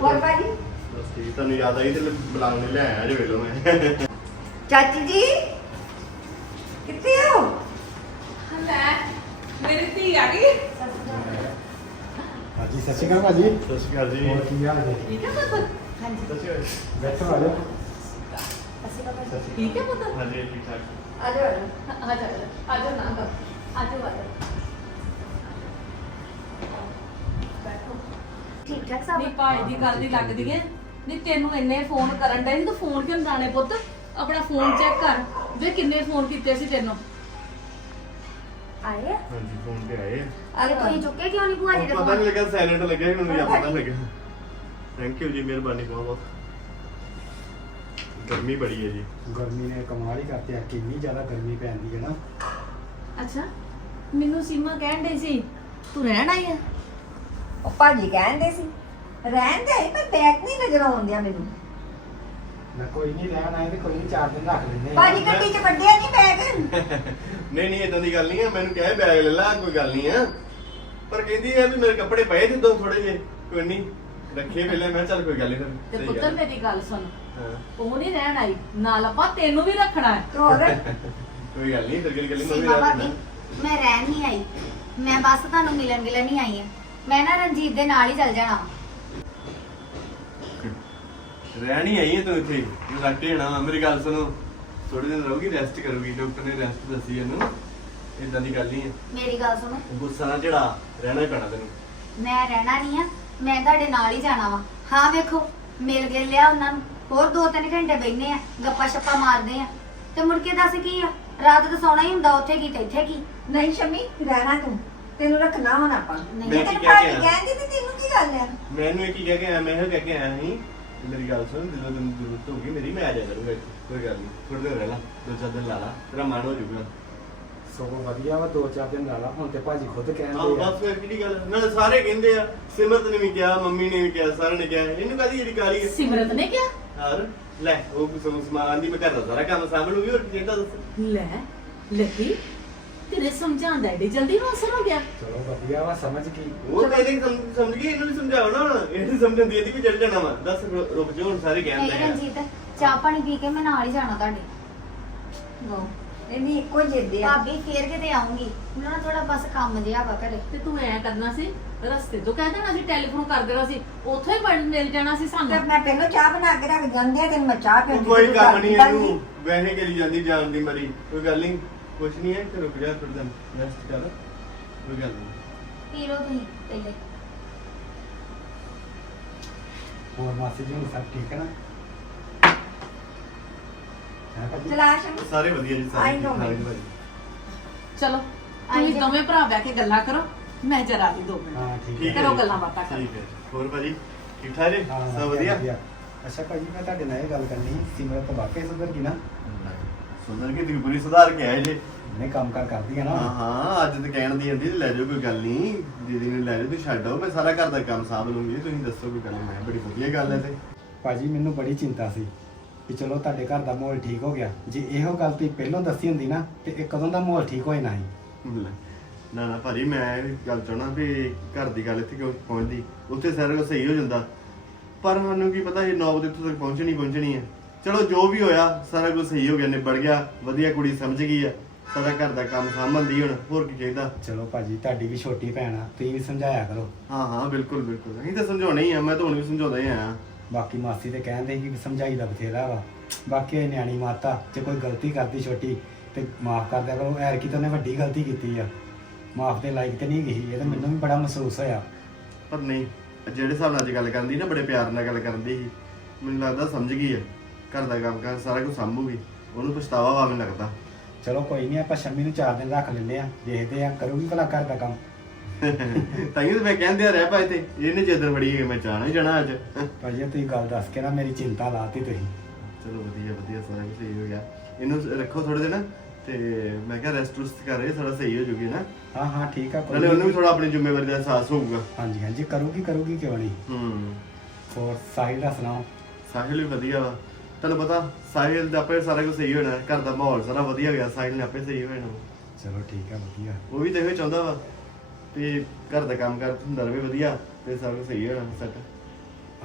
Speaker 5: ਹੋਰ ਭਾਜੀ?
Speaker 7: ਬਸ ਠੀਕ ਤੁਹਾਨੂੰ ਯਾਦ ਆਈ ਤੇ ਬੁਲਾਉਣ ਲਈ ਲੈ ਆਇਆ ਜੇ ਵੇਲੋ ਮੈਂ।
Speaker 5: ਚਾਚੀ ਜੀ ਕਿੱਥੇ ਹੋ?
Speaker 1: ਲੈ ਮੇਰੀ ਧੀ ਆ ਗਈ।
Speaker 4: ਹਾਂਜੀ ਸਤਿ ਸ਼੍ਰੀ ਅਕਾਲ ਭਾਜੀ।
Speaker 7: ਸਤਿ ਸ਼੍ਰੀ ਅਕਾਲ ਜੀ।
Speaker 4: ਹੋਰ ਕੀ ਹਾਲ ਹੈ
Speaker 1: ਠੀਕ ਹੈ ਪੁੱਤ?
Speaker 6: ਹਾਂਜੀ।
Speaker 7: ਸਤਿ ਸ਼੍ਰੀ ਅਕਾਲ
Speaker 4: ਬੈਠੋ ਆ ਜਾਓ।
Speaker 1: ਠੀਕ ਹੈ ਪੁੱਤ?
Speaker 7: ਹਾਂਜੀ ਠੀਕ ਠਾਕ
Speaker 5: ਆ ਜਾਓ।
Speaker 1: ਆ ਜਾ ਆ ਜਾ ਨਾ ਆ ਜਾ ਆ ਜਾ
Speaker 6: ਠੀਕ ਠਾਕ ਸਭ?
Speaker 1: ਨਹੀਂ ਭਾਈ ਦੀ ਗੱਲ ਦੀ ਲੱਗਦੀ ਏ। ਨਹੀਂ ਤੈਨੂੰ ਇੰਨੇ ਫੋਨ ਕਰਨ ਡਏ ਸੀ ਤੂੰ ਫੋਨ ਕਿਉਂ ਲਾਣੇ ਪੁੱਤ? ਆਪਣਾ ਫੋਨ ਚੈੱਕ ਕਰ ਵੇ ਕਿੰਨੇ ਫੋਨ ਕੀਤੇ ਸੀ ਤੈਨੂੰ?
Speaker 6: ਆਏ ਆ?
Speaker 7: ਹਾਂਜੀ ਫੋਨ ਤੇ ਆਏ
Speaker 6: ਅਰੇ ਤੁਸੀਂ ਚੁੱਕੇ ਕਿਉਂ ਨਹੀਂ ਭੂਆ ਜੀ ਦੇ
Speaker 7: ਉਹ ਪਤਾ ਨਹੀਂ
Speaker 6: ਫੋਨ
Speaker 7: ਲੱਗਾ ਸਾਇਲੈਂਟ ਲੱਗਿਆ ਸੀ, ਮੈਨੂੰ ਯਾਦ ਪਤਾ ਲੱਗਿਆ। ਥੈਂਕ ਯੂ ਜੀ ਮਿਹਰਬਾਨੀ ਬਹੁਤ ਬਹੁਤ। ਗਰਮੀ ਬੜੀ ਹੈ ਜੀ।
Speaker 4: ਗਰਮੀ ਨੇ ਕਮਾਲ ਹੀ ਕਰਤੀ ਆ ਕਿੰਨੀ ਜ਼ਿਆਦਾ ਗਰਮੀ ਪੈਂਦੀ ਹੈ ਨਾ।
Speaker 1: ਅੱਛਾ ਮੈਨੂੰ ਸੀਮਾ ਕਹਿਣ ਡਈ ਸੀ ਤੂੰ ਰਹਿਣ ਆਈ ਆ?
Speaker 5: ਉਹ ਭਾਜੀ ਕਹਿੰਦੇ ਸੀ ਰਹਿਣ ਦੇ ਪਰ ਬੈਗ ਨਹੀਂ ਨਜ਼ਰ ਆਉਂਦਿਆ ਮੈਨੂੰ।
Speaker 4: ਮੈਂ ਕੋਈ ਨਹੀਂ ਰਹਿਣ ਆਏ ਤੇ ਕੋਈ ਨਹੀਂ ਚਾਰ ਦਿਨ ਰੱਖ ਲੈਂਦੇ ਆ।
Speaker 5: ਭਾਜੀ ਗੱਡੀ 'ਚ ਵੱਡਿਆ ਨਹੀਂ ਬੈਗ
Speaker 7: ਨਹੀਂ ਨਹੀਂ ਇਦਾਂ ਦੀ ਗੱਲ ਨਹੀਂ ਹੈ ਮੈਨੂੰ ਕਿਹਾ ਬੈਗ ਲੈ ਲਾ ਕੋਈ ਗੱਲ ਨਹੀਂ ਆ। ਪਰ ਕਹਿੰਦੀ ਹੈ ਵੀ ਮੇਰੇ ਕੱਪੜੇ ਪਏ ਤੇ ਦੋ ਥੋੜੇ ਜਿਹੇ ਕੋਈ ਨਹੀਂ ਰੱਖੇ ਵੇਲੇ ਮੈਂ ਕਿਹਾ ਚੱਲ ਕੋਈ ਗੱਲ ਨਹੀਂ
Speaker 1: ਤੇ
Speaker 7: ਫਿਰ
Speaker 1: ਪੁੱਤਰ ਮੇਰੀ ਗੱਲ ਸੁਣ।
Speaker 7: ਹਾਂ।
Speaker 1: ਉਹ ਨਹੀਂ ਰਹਿਣ ਆਈ ਨਾਲ ਆਪਾਂ ਤੈਨੂੰ ਵੀ ਰੱਖਣਾ ਹੈ।
Speaker 5: ਹੋਰ?
Speaker 7: ਕੋਈ ਗੱਲ ਨਹੀਂ ਫਿਰ ਗੱਲ ਗੱਲ ਵੀ
Speaker 6: ਭਾਬੀ। ਮੈਂ ਰਹਿਣ ਨਹੀਂ ਆਈ ਮੈਂ ਬਸ ਤੁਹਾਨੂੰ ਮਿਲਣ ਗਿਲਣ ਨਹੀਂ ਆਈ ਆ। ਮੈਂ ਨਾ ਰਣਜੀਤ ਦੇ ਨਾਲ ਹੀ ਚੱਲ ਜਾਣਾ।
Speaker 7: ਰਹਿਣ ਆਈ ਹੈ ਤੂੰ ਇੱਥੇ ਤੂੰ ਰੱਟੇ ਨਾ ਮੇਰੀ ਗੱਲ ਸੁਣੋ ਥੋੜੇ ਦਿਨ ਰਹੂਗੀ ਰੈਸਟ ਕਰੂਗੀ। ਡਾਕਟਰ ਨੇ ਰੈਸਟ ਦੱਸੀ ਇਹਨੂੰ ਇਦਾਂ ਦੀ ਗੱਲ ਨਹੀਂ ਹੈ
Speaker 6: ਮੇਰੀ ਗੱਲ ਸੁਣੋ।
Speaker 7: ਗੁੱਸਾ ਨਾ ਚੜਾ ਰਹਿਣਾ ਹੀ ਪੈਣਾ ਤੈਨੂੰ।
Speaker 6: ਮੈਂ ਰਹਿਣਾ ਨਹੀਂ ਆ ਮੈਂ ਤੁਹਾਡੇ ਨਾਲ ਹੀ ਜਾਣਾ ਵਾ। ਹਾਂ ਵੇਖੋ ਮਿਲ ਗਏ ਲਿਆ ਉਹਨਾਂ ਨੂੰ। ਹੋਰ 2-3 ਘੰਟੇ ਬੈਠਨੇ ਆ ਗੱਪਾ ਛੱਪਾ ਮਾਰਦੇ ਆ। ਤੇ ਮੁੜ ਕੇ ਦੱਸ ਕੀ ਆ? ਰਾਤ ਤਾਂ ਸੌਣਾ ਹੀ ਹੁੰਦਾ ਉੱਥੇ ਕੀ ਤੇ ਇੱਥੇ ਕੀ?
Speaker 5: ਨਹੀਂ ਸ਼ਮੀ ਰਹਿਣਾ ਤੂੰ। ਤੈਨੂੰ ਰੱਖਣਾ ਹੁਣ ਆਪਾਂ ਨਹੀਂ,
Speaker 7: ਮੈਂ
Speaker 5: ਤੈਨੂੰ
Speaker 7: ਕੀ ਕਹਿ
Speaker 5: ਭਾਜੀ
Speaker 7: ਕੇ ਆਇਆ?
Speaker 5: ਕਹਿੰਦੀ ਤੇ ਤੈਨੂੰ ਕੀ ਗੱਲ ਹੈ
Speaker 7: ਮੈਨੂੰ ਇੱਕ ਹੀ ਕਹਿ ਕੇ ਆਇਆ ਮੈਂ ਇਹ ਕਹਿ ਕੇ ਆਇਆ ਸੀ ਮੇਰੀ ਗੱਲ ਸੁਣ ਜਦੋਂ ਤੈਨੂੰ ਜ਼ਰੂਰਤ ਹੋਊਗੀ ਮੇਰੀ ਮੈਂ ਆ ਜਾ ਕਰੂੰਗਾ ਇੱਥੇ। ਕੋਈ ਗੱਲ ਨਹੀਂ ਥੋੜੇ ਦਿਨ ਰਹਿ ਲਾ ਦੋ ਚਾਰ ਦਿਨ ਲਾ ਲਾ ਤੇਰਾ ਮਨ ਹੋ ਜਾਊਗਾ
Speaker 4: ਸਗੋਂ ਵਧੀਆ ਵਾ ਦੋ ਚਾਰ ਦਿਨ ਲਾ ਲਾ ਹੁਣ ਤੇ ਭਾਜੀ ਖੁਦ
Speaker 7: ਆਹ
Speaker 4: ਕਹਿੰਦੇ ਆ
Speaker 7: ਬਸ ਫਿਰ ਕਿਹੜੀ ਗੱਲ? ਨਾਲੇ ਸਾਰੇ ਕਹਿੰਦੇ ਆ ਸਿਮਰਤ ਨੇ ਵੀ ਕਿਹਾ ਮੰਮੀ ਨੇ ਵੀ ਕਿਹਾ ਸਾਰਿਆਂ ਨੇ ਕਿਹਾ ਇਹਨੂੰ ਕਾਹਦੀ ਜਿਹੜੀ ਕਾਲੀ ਹੈ
Speaker 1: ਸਿਮਰਤ ਨੇ ਕਿਹਾ
Speaker 7: ਯਾਰ ਲੈ ਉਹ ਕੁਝ ਸਮਾਨ ਦੀ ਮੈਂ ਘਰ ਦਾ ਸਾਰਾ ਕੰਮ ਸਾਂਭ ਲੂੰਗੀ ਹੋਰ ਕਿਹਦਾ ਦੱਸ
Speaker 1: ਲੈ ਲੱਗੀ ਤੇਰੇ ਸਮਝਾਉਂਦਾ ਏਡੀ ਜਲਦੀ ਨੂੰ ਅਸਰ ਹੋ ਗਿਆ।
Speaker 4: ਚਲੋ ਵਧੀਆ ਵਾ ਸਮਝ ਗਈ।
Speaker 7: ਉਹ ਤਾਂ ਇਹਦੇ ਸਮਝ ਸਮਝ ਗਈ ਇਹਨੂੰ ਨਾ ਹੁਣ। ਇਹ ਨਹੀਂ ਸਮਝਦੀ ਇਹਦੀ ਵੀ ਚੱਲ ਜਾਣਾ ਵਾ। ਦੱਸ ਰੁ- ਰੁਕ ਜਾਓ ਹੁਣ ਸਾਰੇ
Speaker 6: ਨਹੀਂ
Speaker 7: ਕਹਿੰਦੇ ਆ।
Speaker 6: ਰਣਜੀਤ ਚਾਹ ਪਾਣੀ ਪੀ ਕੇ ਮੈਂ ਨਾਲ ਹੀ ਜਾਣਾ ਤੁਹਾਡੇ।
Speaker 5: ਲੋ ਇਹਦੀ ਇੱਕੋ ਜਿੱਦ ਆ।
Speaker 6: ਭਾਬੀ ਫੇਰ ਕਿਤੇ ਆਉਂਗੀ ਮੈਨੂੰ ਨਾ ਥੋੜਾ ਬਸ ਕੰਮ ਜਿਹਾ ਵਾ ਘਰੇ।
Speaker 1: ਤੇ ਤੂੰ ਐ ਕਰਨਾ ਸੀ ਰਸਤੇ ਤੋਂ ਕਹਿ ਦੇਣਾ ਸੀ ਟੈਲੀਫੋਨ ਕਰ ਦੇਣਾ ਸੀ। ਉੱਥੇ ਹੀ ਬਣ ਮਿਲ ਜਾਣਾ ਸੀ
Speaker 5: ਤੇ
Speaker 1: ਸਾਨੂੰ
Speaker 5: ਮੈਂ ਪਹਿਲਾਂ ਚਾਹ ਬਣਾ ਕੇ ਰੱਖ ਜਾਂਦੇ ਆ ਤੈਨੂੰ ਮੈਂ ਚਾਹ ਪਿਆਉਂਦੀ
Speaker 7: ਕੋਈ
Speaker 5: ਤੂੰ
Speaker 7: ਕੰਮ
Speaker 5: ਗੱਲ
Speaker 7: ਨਹੀਂ। ਇਹਨੂੰ। ਵੈਸੇ ਕਰੀ ਜਾਂਦੀ ਜਾਣ ਦੀ ਮਰੀ। ਕੋਈ ਗੱਲ ਨਹੀਂ ਕੁਛ ਨਹੀਂ ਹੈ ਤੇ ਰੁਕ ਜਾ ਥੋੜਾ ਦਿਨ ਰੈਸਟ ਕਰ ਕੋਈ ਗੱਲ ਨਹੀਂ
Speaker 6: ਪੀ ਲਓ ਤੁਸੀਂ ਪਹਿਲੇ
Speaker 4: ਹੋਰ ਮਾਸੀ ਜੀ ਹੁਣ ਸਭ ਠੀਕ ਹੈ ਨਾ? ਹੈ ਭਾਜੀ
Speaker 5: ਚਲਾ ਸ਼ਮੀ।
Speaker 7: ਸਾਰੇ ਵਧੀਆ ਜੀ ਸਾਰੇ
Speaker 5: I know,
Speaker 7: ਠੀਕ ਠਾਕ
Speaker 5: baby.
Speaker 7: ਭਾਜੀ।
Speaker 1: ਚਲੋ
Speaker 6: ਆਈ
Speaker 1: ਤੁਸੀਂ
Speaker 6: ਜਾ।
Speaker 1: ਦੋਵੇਂ ਭਰਾ ਬਹਿ ਕੇ ਗੱਲਾਂ ਕਰੋ ਮੈਂ ਜਰਾ ਦੀ ਦੋ ਮਿੰਟ।
Speaker 4: ਹਾਂ ਠੀਕ
Speaker 7: ਠੀਕ
Speaker 4: ਹੈ
Speaker 7: ਹੈ
Speaker 1: ਕਰੋ
Speaker 7: ਜੀ।
Speaker 1: ਗੱਲਾਂ ਬਾਤਾਂ ਕਰੋ।
Speaker 7: ਠੀਕ ਹੈ ਹੋਰ ਭਾਜੀ ਠੀਕ ਠਾਕ ਜੀ?
Speaker 4: ਹਾਂ,
Speaker 7: ਸਭ ਵਧੀਆ?
Speaker 4: ਅੱਛਾ ਭਾਜੀ ਮੈਂ ਤੁਹਾਡੇ ਨਾਲ ਇਹ ਗੱਲ ਕਰਨੀ ਸੀ ਸਿਮਰਤ ਵਾਕਈ ਸੁਧਰ ਗਈ ਨਾ।
Speaker 7: ਸੁਣਨ ਕੇ ਤੁਸੀਂ ਪੂਰੀ ਸੁਧਾਰ ਕੇ ਆਏ ਜੀ।
Speaker 4: ਨੇ ਕੰਮ ਕਾਰ ਕਰਦੀ ਹੈ ਨਾ।
Speaker 7: ਹਾਂ ਹਾਂ ਅੱਜ ਤੇ ਕਹਿਣ ਦੀ ਆਂਟੀ ਲੈ ਜਾਓ ਕੋਈ ਗੱਲ ਨਹੀਂ ਦੀਦੀ ਨੂੰ ਲੈ ਜਾਓ ਤੁਸੀਂ ਛੱਡ ਆਓ ਮੈਂ ਸਾਰਾ ਘਰ ਦਾ ਕੰਮ ਸਾਂਭ ਲੂੰਗੀ ਤੁਸੀਂ ਦੱਸੋ ਕੋਈ ਗੱਲ ਮੈਂ ਬੜੀ ਵਧੀਆ ਗੱਲ ਹੈ ਤੇ।
Speaker 4: ਭਾਜੀ ਮੈਨੂੰ ਬੜੀ ਚਿੰਤਾ ਸੀ ਕਿ ਚਲੋ ਤੁਹਾਡੇ ਘਰ ਦਾ ਮਾਹੌਲ ਠੀਕ ਹੋ ਗਿਆ। ਜੇ ਇਹੋ ਗੱਲ ਤੁਸੀਂ ਪਹਿਲਾਂ ਦੱਸੀ ਹੁੰਦੀ ਨਾ ਤੇ ਇਹ ਕਦੋਂ ਦਾ ਮਾਹੌਲ ਠੀਕ ਹੋਏ ਨਾ ਸੀ
Speaker 7: ਲੈ। ਨਾ ਨਾ ਭਾਜੀ ਮੈਂ ਇਹ ਗੱਲ ਚਾਹਣਾ ਵੀ ਘਰ ਦੀ ਗੱਲ ਇੱਥੇ ਕਿਉਂ ਪਹੁੰਚਦੀ? ਉੱਥੇ ਸਾਰਾ ਕੁਝ ਸਹੀ ਹੋ ਜਾਂਦਾ। ਪਰ ਸਾਨੂੰ ਕੀ ਪਤਾ ਇਹ ਨੌਬਤ ਇੱਥੋਂ ਤੱਕ ਪਹੁੰਚਣੀ ਪਹੁੰਚਣੀ ਹੈ ਚਲੋ ਜੋ ਵੀ ਹੋਇਆ ਸਾਰਾ ਕੁਝ ਸਹੀ ਹੋ ਗਿਆ ਨਿਬੜ ਗਿਆ ਵਧੀਆ ਕੁੜੀ ਸਮਝ ਗਈ ਆ। ਸਾਰਾ ਘਰ ਦਾ ਕੰਮ ਸੰਭਲਦੀ ਹੁਣ ਹੋਰ ਕੀ ਚਾਹੀਦਾ?
Speaker 4: ਚਲੋ ਭਾਜੀ ਤੁਹਾਡੀ ਵੀ ਛੋਟੀ ਭੈਣ ਆ ਤੁਸੀਂ ਵੀ ਸਮਝਾਇਆ ਕਰੋ।
Speaker 7: ਹਾਂ ਹਾਂ ਬਿਲਕੁਲ ਬਿਲਕੁਲ। ਅਸੀਂ ਤਾਂ ਸਮਝਾਉਣਾ ਹੀ ਆ ਮੈਂ ਤਾਂ ਹੁਣ ਵੀ ਸਮਝਾਉਂਦਾ ਹੀ ਆ
Speaker 4: ਬਾਕੀ ਮਾਸੀ ਤੇ ਕਹਿੰਦੇ ਸੀ ਕਿ ਸਮਝਾਈ ਦਾ ਬਥੇਰਾ ਵਾ। ਬਾਕੀ ਇਹ ਨਿਆਣੀ ਮਾਤਾ ਜੇ ਕੋਈ ਗਲਤੀ ਕਰਦੀ ਛੋਟੀ ਤੇ ਮਾਫ ਕਰ ਦਿਆ ਕਰੋ ਐਰ ਕੀ ਤਾਂ ਉਹਨੇ ਵੱਡੀ ਗਲਤੀ ਕੀਤੀ ਆ। ਮਾਫ ਦੇ ਲਾਇਕ ਤੇ ਨਹੀਂ ਗਈ ਇਹ ਤਾਂ ਮੈਨੂੰ ਵੀ ਬੜਾ ਮਹਿਸੂਸ ਹੋਇਆ।
Speaker 7: ਪਰ ਨਹੀਂ ਜਿਹੜੇ ਹਿਸਾਬ ਨਾਲ ਅੱਜ ਗੱਲ ਕਰਦੀ ਨਾ ਬੜੇ ਪਿਆਰ ਨਾਲ ਗੱਲ ਕਰਦੀ ਸੀ। ਮੈਨੂੰ ਲੱਗਦਾ ਸਮਝ ਗਈ ਹੈ ਘਰ ਦਾ ਕੰਮ ਕਰ ਸਾਰਾ ਕੁਝ ਸੰਭੂਗੀ ਉਹਨੂੰ ਪਛਤਾਵਾ ਵਾ ਮੈਨੂੰ ਲੱਗਦਾ।
Speaker 4: ਚਲੋ ਕੋਈ ਨਹੀਂ ਆਪਾਂ ਸ਼ੰਮੀ ਨੂੰ ਚਾਰ ਦਿਨ ਰੱਖ ਲੈਂਦੇ ਆ ਦੇਖਦੇ ਆ ਕਰੂਗੀ ਭਲਾ ਘਰ ਦਾ ਕੰਮ।
Speaker 7: ਤਾਂ ਮੈਂ ਕਹਿੰਦੇ ਰਹਿ ਪਾ ਇੱਥੇ ਇਹਨੇ ਜਦੋਂ ਬੜੀ ਮੈਂ ਜਾਣਾ ਹੀ ਜਾਣਾ ਅੱਜ।
Speaker 4: ਭਾਜੀ ਤੁਸੀਂ ਗੱਲ ਦੱਸ ਕੇ ਨਾ ਮੇਰੀ ਚਿੰਤਾ ਲਾਤੀ ਤੁਸੀਂ।
Speaker 7: ਚਲੋ ਵਧੀਆ ਵਧੀਆ ਸਾਰਾ ਕੁਝ ਸਹੀ ਹੋ ਗਿਆ। ਇਹਨੂੰ ਰੱਖੋ ਥੋੜੇ ਦਿਨ ਤੇ ਮੈਂ ਕਿਹਾ ਰੈਸਟ ਰੁਸਟ ਕਰ ਰਹੇ ਥੋੜਾ ਸਹੀ ਹੋ ਜੂਗੀ ਨਾ।
Speaker 4: ਹਾਂ ਹਾਂ ਠੀਕ ਆ ਕੋਈ
Speaker 7: ਨਾਲੇ ਉਹਨੂੰ ਵੀ। ਥੋੜਾ ਆਪਣੀ ਜ਼ਿੰਮੇਵਾਰੀ ਦਾ ਅਹਿਸਾਸ ਹੋਊਗਾ।
Speaker 4: ਹਾਂਜੀ ਹਾਂਜੀ ਕਰੂਗੀ ਕਰੂਗੀ ਕਿਉਂ ਨਹੀਂ
Speaker 7: ਹੂੰ।
Speaker 4: ਹੋਰ ਸਾਹਿਲ ਦਾ ਸੁਣਾਓ?
Speaker 7: ਸਾਹਿਲ ਵੀ ਵਧੀਆ ਵਾ। ਤੁਹਾਨੂੰ ਪਤਾ ਸਾਹਿਲ ਦਾ ਆਪੇ ਸਾਰਾ ਕੁਝ ਸਹੀ ਹੋਣਾ ਘਰ ਦਾ ਮਾਹੌਲ ਸਾਰਾ ਵਧੀਆ ਹੋ ਗਿਆ ਸਾਹਿਲ ਨੇ ਆਪੇ ਸਹੀ ਹੋ ਜਾਣਾ
Speaker 4: ਚਲੋ ਠੀਕ ਆ ਵਧੀਆ।
Speaker 7: ਉਹ ਵੀ ਤਾਂ ਇਹੋ ਚਾਹੁੰਦਾ ਵਾ ਵੀ ਘਰ ਦਾ ਕੰਮ ਕਰ ਹੁੰਦਾ ਰਵੇ ਵਧੀਆ ਤੇ ਸਭ ਕੁਝ ਸਹੀ ਹੋ ਜਾਣਾ ਸੈੱਟ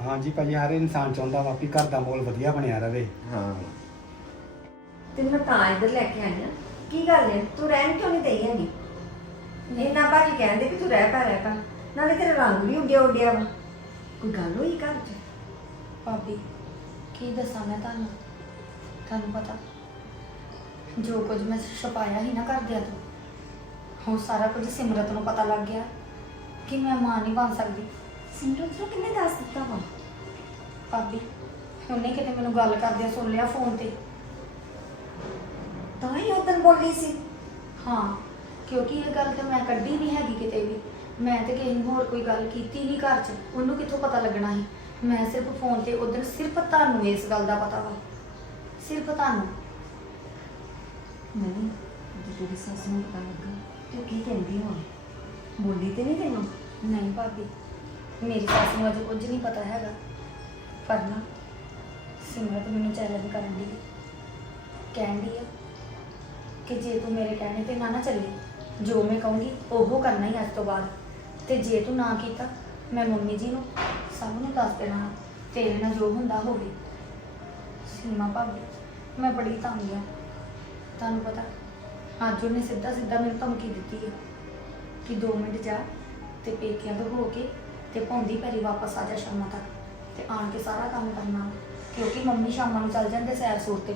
Speaker 4: ਹਾਂਜੀ ਭਾਜੀ ਹਰ ਇਨਸਾਨ ਚਾਹੁੰਦਾ ਵਾ ਵੀ ਘਰ ਦਾ ਮਾਹੌਲ ਵਧੀਆ ਬਣਿਆ ਰਵੇ।
Speaker 7: ਹਾਂ।
Speaker 5: ਤੈਨੂੰ ਮੈਂ ਤਾਂ ਇੱਧਰ ਲੈ ਕੇ ਆਈ ਆ। ਕੀ ਗੱਲ ਹੈ ਤੂੰ ਰਹਿਣ ਕਿਉਂ ਨਹੀਂ ਦਈ ਹੈਗੀ? ਇਹਨਾਂ ਬਾਜੀ ਕਹਿੰਦੇ ਕਿ ਤੂੰ ਰਹਿ ਪਾ ਰਹਿ ਪਾ ਨਾਲੇ ਤੇਰਾ ਰੰਗ ਵੀ ਉੱਡਿਆ ਉੱਡਿਆ ਵਾ। ਕੋਈ ਗੱਲ ਹੋਈ ਘਰ 'ਚ?
Speaker 6: ਭਾਬੀ ਕੀ ਦੱਸਾਂ ਮੈਂ ਤੁਹਾਨੂੰ? ਤੁਹਾਨੂੰ ਪਤਾ ਜੋ ਕੁਝ ਮੈਂ ਛੁਪਾਇਆ ਸੀ ਨਾ ਘਰਦਿਆਂ ਤੋਂ ਉਹ ਸਾਰਾ ਕੁਝ ਸਿਮਰਤ ਨੂੰ ਪਤਾ ਲੱਗ ਗਿਆ ਕਿ ਮੈਂ ਮਾਂ ਨਹੀਂ ਬਣ ਸਕਦੀ।
Speaker 5: ਸਿਮਰਤ ਨੂੰ ਕਿੰਨੇ ਦੱਸ ਦਿੱਤਾ ਵਾ?
Speaker 6: ਭਾਬੀ ਉਹਨੇ ਕਿਤੇ ਮੈਨੂੰ ਗੱਲ ਕਰਦਿਆਂ ਸੁਣ ਲਿਆ ਫੋਨ ਤੇ।
Speaker 5: ਤਾਂ ਹੀ ਉਹ ਤੈਨੂੰ ਬੋਲੀ ਸੀ।
Speaker 6: ਹਾਂ ਕਿਉਂਕਿ ਇਹ ਗੱਲ ਤਾਂ ਮੈਂ ਕੱਢੀ ਨਹੀਂ ਹੈਗੀ ਕਿਤੇ ਵੀ। ਮੈਂ ਤੇ ਕਿਸੇ ਨੂੰ ਹੋਰ ਕੋਈ ਗੱਲ ਕੀਤੀ ਨਹੀਂ ਘਰ 'ਚ ਉਹਨੂੰ ਕਿੱਥੋਂ ਪਤਾ ਲੱਗਣਾ ਸੀ? ਮੈਂ ਸਿਰਫ ਫੋਨ ਤੇ ਉਧਰ ਸਿਰਫ ਤੁਹਾਨੂੰ ਇਸ ਗੱਲ ਦਾ ਪਤਾ ਵਾ। ਸਿਰਫ ਤੁਹਾਨੂੰ।
Speaker 5: ਨਹੀਂ ਜੇ ਤੇਰੀ ਸੱਸ ਨੂੰ ਪਤਾ ਲੱਗਾ। ਤੇ ਕੀ ਕਹਿੰਦੀ ਹੁਣ ਬੋਲੀ ਤੇ ਨਹੀਂ ਤੈਨੂੰ?
Speaker 6: ਨਹੀਂ ਭਾਬੀ ਮੇਰੀ ਸੱਸ ਨੂੰ ਅਜੇ ਕੁਝ ਨਹੀਂ ਪਤਾ ਹੈਗਾ। ਪਰ ਨਾ ਸਿਮਰਤ ਮੈਨੂੰ ਚੈਲੰਜ ਕਰਨ ਦੀ ਕਹਿੰਦੀ ਆ ਕਿ ਜੇ ਤੂੰ ਮੇਰੇ ਕਹਿਣੇ ਤੇ ਨਾ ਨਾ ਚੱਲੇ ਜੋ ਮੈਂ ਕਹੂੰਗੀ ਉਹ ਕਰਨਾ ਹੀ ਅੱਜ ਤੋਂ ਬਾਅਦ। ਤੇ ਜੇ ਤੂੰ ਨਾ ਕੀਤਾ ਮੈਂ ਮੰਮੀ ਜੀ ਨੂੰ ਸਭ ਨੂੰ ਦੱਸ ਦੇਣਾ ਤੇਰੇ ਨਾਲ ਜੋ ਹੁੰਦਾ ਹੋਵੇ। ਸੀਮਾ ਭਾਬੀ ਮੈਂ ਬੜੀ ਤੰਗ ਆ। ਤੁਹਾਨੂੰ ਪਤਾ ਅੱਜ ਉਹਨੇ ਸਿੱਧਾ ਸਿੱਧਾ ਮੈਨੂੰ ਧਮਕੀ ਦਿੱਤੀ ਹੈ ਕਿ 2 ਮਿੰਟ ਜਾ ਤੇ ਪੇਕਿਆਂ ਤੋਂ ਹੋ ਕੇ ਤੇ ਭੌਂਦੀ ਪੈਰੀ ਵਾਪਸ ਆ ਜਾ ਸ਼ਾਮਾਂ ਤੱਕ ਤੇ ਆਣ ਕੇ ਸਾਰਾ ਕੰਮ ਕਰਨਾ। ਕਿਉਂਕਿ ਮੰਮੀ ਸ਼ਾਮਾਂ ਨੂੰ ਚੱਲ ਜਾਂਦੇ ਸੈਰ ਸੂਰ ਤੇ।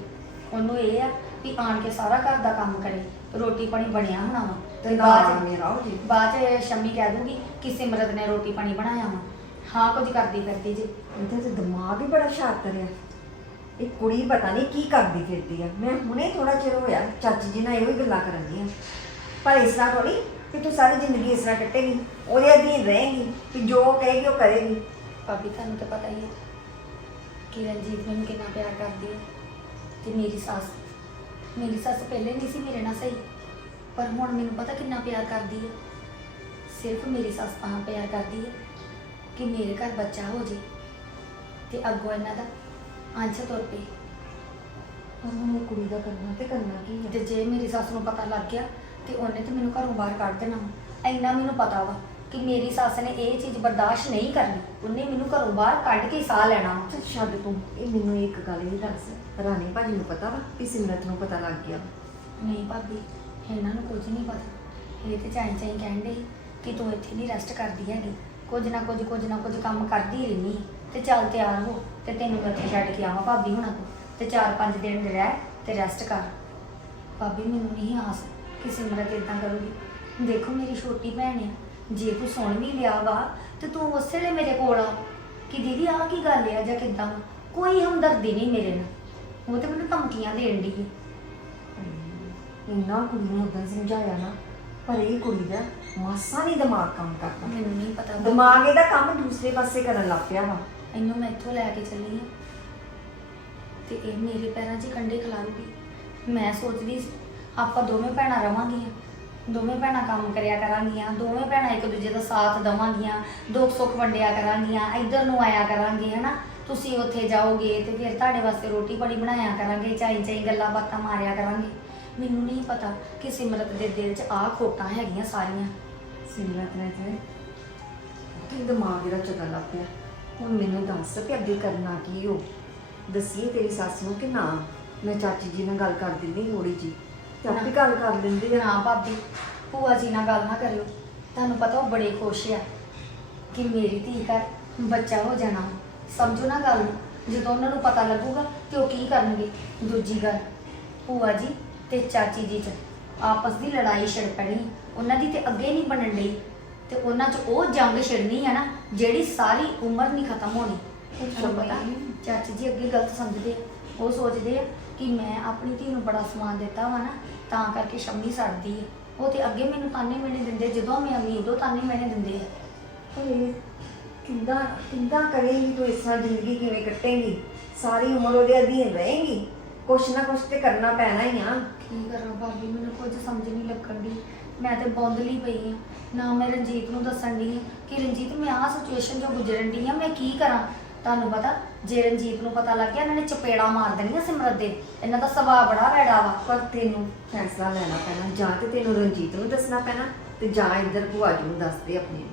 Speaker 6: ਉਹਨੂੰ ਇਹ ਆ ਵੀ ਆਣ ਕੇ ਸਾਰਾ ਘਰ ਦਾ ਕੰਮ ਕਰੇ। ਰੋਟੀ ਪਾਣੀ ਬਣਿਆ ਹੋਣਾ ਵਾ।
Speaker 5: ਤੇ
Speaker 6: ਬਾਅਦ ਚ-
Speaker 5: ਮੇਰਾ ਹੋ ਜੀ
Speaker 6: ਬਾਅਦ ਚ ਸ਼ੰਮੀ ਕਹਿ ਦੂਗੀ ਕਿ ਸਿਮਰਤ ਨੇ ਰੋਟੀ ਪਾਣੀ ਬਣਾਇਆ ਵਾ। ਹਾਂ, ਕੁਝ ਕਰਦੀ ਫਿਰਦੀ ਜੀ।
Speaker 5: ਇਹਦਾ ਤੇ ਦਿਮਾਗ ਹੀ ਬੜਾ ਸ਼ਾਤਰ ਆ ਇਹ ਕੁੜੀ ਪਤਾ ਨਹੀਂ ਕੀ ਕਰਦੀ ਫਿਰਦੀ ਆ। ਮੈਂ ਹੁਣੇ ਥੋੜਾ ਚਿਰ ਹੋਇਆ, ਚਾਚੀ ਜੀ ਨਾਲ ਇਹੋ ਹੀ ਗੱਲਾਂ ਕਰਨ ਦੀਆਂ ਪਰ ਇਸ ਤਰ੍ਹਾਂ ਥੋੜੀ ਕਿ ਤੂੰ ਸਾਰੀ ਜ਼ਿੰਦਗੀ ਇਸ ਤਰ੍ਹਾਂ ਕੱਟੇਗੀ। ਉਹਦੇ ਅਧੀਨ ਰਹੇਗੀ, ਕਿ ਜੋ ਕਹੇਗੀ ਉਹ ਕਰੇਗੀ।
Speaker 6: ਭਾਬੀ, ਤੁਹਾਨੂੰ ਤਾਂ ਪਤਾ ਹੀ ਹੈ ਕਿ ਰਣਜੀਤ ਮੈਨੂੰ ਕਿੰਨਾ ਪਿਆਰ ਕਰਦੀ ਹੈ ਤੇ ਮੇਰੀ ਸੱਸ। ਮੇਰੀ ਸੱਸ ਪਹਿਲੇ ਨਹੀਂ ਸੀ ਮੇਰੇ ਨਾਲ ਸਹੀ, ਪਰ ਹੁਣ ਮੈਨੂੰ ਪਤਾ ਕਿੰਨਾ ਪਿਆਰ ਕਰਦੀ ਹੈ। ਸਿਰਫ ਮੇਰੀ ਸੱਸ ਤਾਂ ਪਿਆਰ ਕਰਦੀ ਹੈ। ਕਿ ਮੇਰੇ ਘਰ ਬੱਚਾ ਹੋ ਜੇ ਤੇ ਅੱਗੋਂ ਇਹਨਾਂ ਦਾ ਅੰਸ਼ ਤੁਰ ਪਏ।
Speaker 5: ਪਰ ਹੁਣ ਇਹ ਕੁੜੀ ਦਾ ਕਰਨਾ ਤੇ ਕਰਨਾ ਕੀ ਹੈ
Speaker 6: ਤੇ ਜੇ ਮੇਰੀ ਸੱਸ ਨੂੰ ਪਤਾ ਲੱਗ ਗਿਆ ਤੇ ਉਹਨੇ ਤੇ ਮੈਨੂੰ ਘਰੋਂ ਬਾਹਰ ਕੱਢ ਦੇਣਾ ਵਾ। ਇੰਨਾ ਮੈਨੂੰ ਪਤਾ ਵਾ ਕਿ ਮੇਰੀ ਸੱਸ ਨੇ ਇਹ ਚੀਜ਼ ਬਰਦਾਸ਼ਤ ਨਹੀਂ ਕਰਨੀ। ਉਹਨੇ ਮੈਨੂੰ ਘਰੋਂ ਬਾਹਰ ਕੱਢ ਕੇ ਸਾਹ ਲੈਣਾ ਵਾ।
Speaker 5: ਚੱਲ ਛੱਡ ਤੂੰ ਇਹ ਮੈਨੂੰ ਇੱਕ ਗੱਲ ਹੀ ਦੱਸ। ਰਾਣੀ ਭਾਜੀ ਨੂੰ ਪਤਾ ਵਾ ਕਿ ਸਿਮਰਤ ਨੂੰ ਪਤਾ ਲੱਗ ਗਿਆ?
Speaker 6: ਨਹੀਂ ਭਾਬੀ ਇਹਨਾਂ ਨੂੰ ਕੁਝ ਨਹੀਂ ਪਤਾ। ਇਹ ਤੇ ਚਾਈ ਚਾਈ ਕਹਿੰਦੇ ਕਿ ਤੂੰ ਇੱਥੇ ਨਹੀਂ ਰੈਸਟ ਕਰਦੀ ਹੈਗੀ। ਕੁਝ ਨਾ ਕੁਝ ਕੁਝ ਨਾ ਕੁਝ ਕੰਮ ਕਰਦੀ ਰਹਿੰਦੀ ਤੇ ਚੱਲ ਤਿਆਰ ਹੋ, ਤੇ ਤੈਨੂੰ ਮੈਂ ਇੱਥੇ ਛੱਡ ਕੇ ਆਵਾਂ ਭਾਬੀ ਹੁਣਾਂ ਕੋਲ। ਤੇ 4-5 ਦਿਨ ਰਹਿ ਤੇ ਰੈਸਟ ਕਰ। ਭਾਬੀ ਮੈਨੂੰ ਨਹੀਂ ਆਸ ਕਿ ਸਿਮਰਤ ਇਦਾਂ ਕਰੂਗੀ। ਦੇਖੋ ਮੇਰੀ ਛੋਟੀ ਭੈਣ ਆ, ਜੇ ਤੂੰ ਸੁਣ ਵੀ ਲਿਆ ਵਾ, ਤੇ ਤੂੰ ਉਸੇ ਵੇਲੇ ਮੇਰੇ ਕੋਲ ਆ। ਕਿ ਦੀਦੀ, ਆਹ ਕੀ ਗੱਲ ਆ, ਜਾਂ ਕਿਦਾਂ? ਕੋਈ ਹਮਦਰਦੀ ਨਹੀਂ ਮੇਰੇ ਨਾਲ। ਉਹ ਤੇ ਮੈਨੂੰ ਧਮਕੀਆਂ ਦੇਣ ਦੀ
Speaker 5: ਇੰਨਾ ਕੁੜੀ ਨੂੰ ਉਦੋਂ ਸਮਝਾਇਆ ਨਾ ਪਰ ਇਹ ਕੁੜੀ ਦਾ ਮਾਸਾ ਨਹੀਂ ਦਿਮਾਗ ਕੰਮ ਕਰਦਾ।
Speaker 6: ਮੈਨੂੰ ਨਹੀਂ ਪਤਾ।
Speaker 5: ਦਿਮਾਗ ਇਹਦਾ ਕੰਮ ਦੂਸਰੇ ਪਾਸੇ ਕਰਨ ਲੱਗ ਪਿਆ ਵਾ।
Speaker 6: ਇਹਨੂੰ ਮੈਂ ਇੱਥੋਂ ਲੈ ਕੇ ਚੱਲੀ ਹਾਂ। ਤੇ ਇਹ ਮੇਰੇ ਪੈਰਾਂ 'ਚ ਕੰਡੇ ਖਿਲਾਰੂਗੀ ਮੈਂ ਸੋਚਦੀ ਆਪਾਂ ਦੋਵੇਂ ਭੈਣਾਂ ਰਵਾਂਗੀਆਂ। ਦੋਵੇਂ ਭੈਣਾਂ ਕੰਮ ਕਰਿਆ ਕਰਾਂਗੀਆਂ ਦੋਵੇਂ ਭੈਣਾਂ ਇੱਕ ਦੂਜੇ ਦਾ ਸਾਥ ਦੇਵਾਂਗੀਆਂ ਦੁੱਖ ਸੁੱਖ ਵੰਡਿਆ ਕਰਾਂਗੀਆਂ ਇੱਧਰ ਨੂੰ ਆਇਆ ਕਰਾਂਗੇ ਹਨਾ? ਤੁਸੀਂ ਉੱਥੇ ਜਾਓਗੇ ਤੇ ਫਿਰ ਤੁਹਾਡੇ ਵਾਸਤੇ ਰੋਟੀ ਪਾਣੀ ਬਣਾਇਆ ਕਰਾਂਗੇ ਚਾਈ ਚਾਈ ਗੱਲਾਂ ਬਾਤਾਂ ਮਾਰਿਆ ਕਰਾਂਗੇ। ਮੈਨੂੰ ਨਹੀਂ ਪਤਾ ਕਿ ਸਿਮਰਤ ਦੇ ਦਿਲ 'ਚ ਆਹ ਖੋਟਾਂ ਹੈਗੀਆਂ ਸਾਰੀਆਂ।
Speaker 5: ਸਿਮਰਤ ਨੇ ਤੇ ਕਿ ਦਿਮਾਗ ਇਹਦਾ ਚੱਲਣ ਲੱਗ ਪਿਆ। ਹੁਣ ਮੈਨੂੰ ਦੱਸ ਕਿ ਅੱਗੇ ਕਰਨਾ ਕੀ ਹੋ ਦੱਸੀਏ ਤੇਰੀ ਸੱਸ ਨੂੰ ਕਿ ਨਾ ਮੈਂ ਚਾਚੀ ਜੀ ਨਾਲ ਗੱਲ ਕਰ ਦਿੰਦੀ ਥੋੜੀ ਜੀ ਤੇ ਆਪੇ ਗੱਲ ਕਰ ਲੈਂਦੇ ਆ।
Speaker 6: ਨਾ ਭਾਬੀ ਭੂਆ ਜੀ ਨਾਲ ਗੱਲ ਨਾ ਕਰਿਓ। ਤੁਹਾਨੂੰ ਪਤਾ ਉਹ ਬੜੇ ਖੁਸ਼ ਆ ਕਿ ਮੇਰੀ ਧੀ ਘਰ ਬੱਚਾ ਹੋ ਜਾਣਾ। ਸਮਝੋ ਨਾ ਗੱਲ ਨੂੰ। ਜਦੋਂ ਉਹਨਾਂ ਨੂੰ ਪਤਾ ਲੱਗੂਗਾ ਕਿ ਉਹ ਕੀ ਕਰਨਗੇ। ਦੂਜੀ ਗੱਲ ਭੂਆ ਜੀ ਤੇ ਚਾਚੀ ਜੀ ਚ। ਆਪਸ ਦੀ ਲੜਾਈ ਛਿੜ ਪੈਣੀ ਉਹਨਾਂ ਦੀ ਤੇ ਅੱਗੇ ਨਹੀਂ ਬਣਨ ਲਈ। ਤੇ ਉਹਨਾਂ ਚ ਉਹ ਜੰਗ ਛਿੜਨੀ ਆ ਨਾ ਜਿਹੜੀ ਸਾਰੀ ਉਮਰ ਨਹੀਂ ਖਤਮ ਹੋਣੀ। ਤੁਹਾਨੂੰ ਪਤਾ ਚਾਚੀ ਜੀ ਅੱਗੇ ਗਲਤ ਸਮਝਦੇ ਆ। ਉਹ ਸੋਚਦੇ ਆ ਕਿ ਮੈਂ ਆਪਣੀ ਧੀ ਨੂੰ ਬੜਾ ਸਮਾਨ ਦਿੱਤਾ ਵਾ ਨਾ ਤਾਂ ਕਰਕੇ ਸ਼ੰਮੀ ਸੜਦੀ ਹੈ ਉਹ ਤੇ ਅੱਗੇ ਮੈਨੂੰ ਤਾਨੇ ਮੈਨੇ ਦਿੰਦੇ ਜਦੋਂ ਮੈਂ ਆਉਂਦੀ ਉਦੋਂ ਤਾਨੇ ਮੈਨੇ ਦਿੰਦੇ ਆ।
Speaker 5: ਓਏ ਕਿੰਦਾ ਕਿੰਦਾ ਕਰੇਂਗੀ ਤੂੰ ਇਸ ਤਰ੍ਹਾਂ ਜ਼ਿੰਦਗੀ ਕਿਵੇਂ ਕੱਟੇਂਗੀ? ਸਾਰੀ ਉਮਰ ਉਹਦੇ ਅਧੀਨ ਰਹੇਂਗੀ? ਕੁਛ ਨਾ ਕੁਛ ਤੇ ਕਰਨਾ ਪੈਣਾ ਹੀ ਆ।
Speaker 6: ਕੀ ਕਰਾਂ ਭਾਬੀ? ਮੈਨੂੰ ਕੁਝ ਸਮਝ ਨਹੀਂ ਲੱਗਣ ਦੀ ਮੈਂ ਤੇ ਬੌਂਦਲੀ ਪਈ ਆ। ਨਾ ਮੈਂ ਰਣਜੀਤ ਨੂੰ ਦੱਸਣ ਦੀ ਕਿ ਰਣਜੀਤ ਮੈਂ ਆਹ ਸਿਚੁਏਸ਼ਨ ਜੋ ਗੁਜ਼ਰਨ ਦੀ ਆ? ਮੈਂ ਕੀ ਕਰਾਂ? ਤੁਹਾਨੂੰ ਪਤਾ ਜੇ ਰਣਜੀਤ ਨੂੰ ਪਤਾ ਲੱਗ ਗਿਆ ਇਹਨਾਂ ਨੇ ਚਪੇੜਾ ਮਾਰ ਦੇਣੀਆਂ ਸਿਮਰਤ ਦੇ। ਇਹਨਾਂ ਦਾ ਸੁਭਾਅ ਬੜਾ ਵੈੜਾ ਵਾ।
Speaker 5: ਪਰ ਤੈਨੂੰ ਫੈਸਲਾ ਲੈਣਾ ਪੈਣਾ। ਜਾਂ ਤੇ ਤੈਨੂੰ ਰਣਜੀਤ ਨੂੰ ਦੱਸਣਾ ਪੈਣਾ ਤੇ ਜਾਂ ਇੱਧਰ ਭੂਆ ਜੀ ਨੂੰ ਦੱਸ ਦੇ ਆਪਣੀ। ਨੂੰ।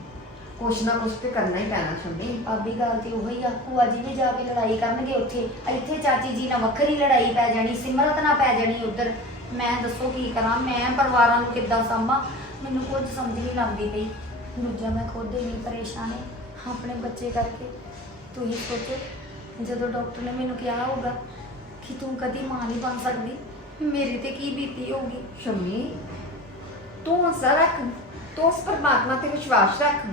Speaker 5: ਕੁਛ ਨਾ ਕੁਛ ਤੇ ਕਰਨਾ ਹੀ ਪੈਣਾ ਸ਼ੰਮੀ।
Speaker 6: ਭਾਬੀ ਗੱਲ ਤੇ ਉਹੀ ਆ। ਭੂਆ ਜੀ ਵੀ ਜਾ ਕੇ ਲੜਾਈ ਕਰਨਗੇ ਉੱਥੇ। ਇੱਥੇ ਚਾਚੀ ਜੀ ਨਾਲ ਵੱਖਰੀ ਲੜਾਈ ਪੈ ਜਾਣੀ ਸਿਮਰਤ ਨਾਲ ਪੈ ਜਾਣੀ ਉਧਰ। ਮੈਂ ਦੱਸੋ ਕੀ ਕਰਾਂ? ਮੈਂ ਪਰਿਵਾਰਾਂ ਨੂੰ ਕਿੱਦਾਂ ਸੰਭਾਂ? ਮੈਨੂੰ ਕੁਝ ਸਮਝ ਨਹੀਂ ਲੱਗਦੀ ਪਈ। ਦੂਜਾ ਮੈਂ ਖੁਦ ਹੀ ਪਰੇਸ਼ਾਨ ਹਾਂ ਆਪਣੇ ਬੱਚੇ ਕਰਕੇ। ਤੁਸੀਂ ਸੋਚੋ ਜਦੋਂ ਡਾਕਟਰ ਨੇ ਮੈਨੂੰ ਕਿਹਾ ਹੋਊਗਾ ਕਿ ਤੂੰ ਕਦੀ ਮਾਂ ਨਹੀਂ ਬਣ ਸਕਦੀ ਮੇਰੇ ਤੇ ਕੀ ਬੀਤੀ ਹੋਊਗੀ?
Speaker 5: ਸ਼ੰਮੀ ਤੂੰ ਹੌਸਲਾ ਰੱਖ ਤੂੰ ਉਸ ਪਰਮਾਤਮਾ ਤੇ ਵਿਸ਼ਵਾਸ ਰੱਖ।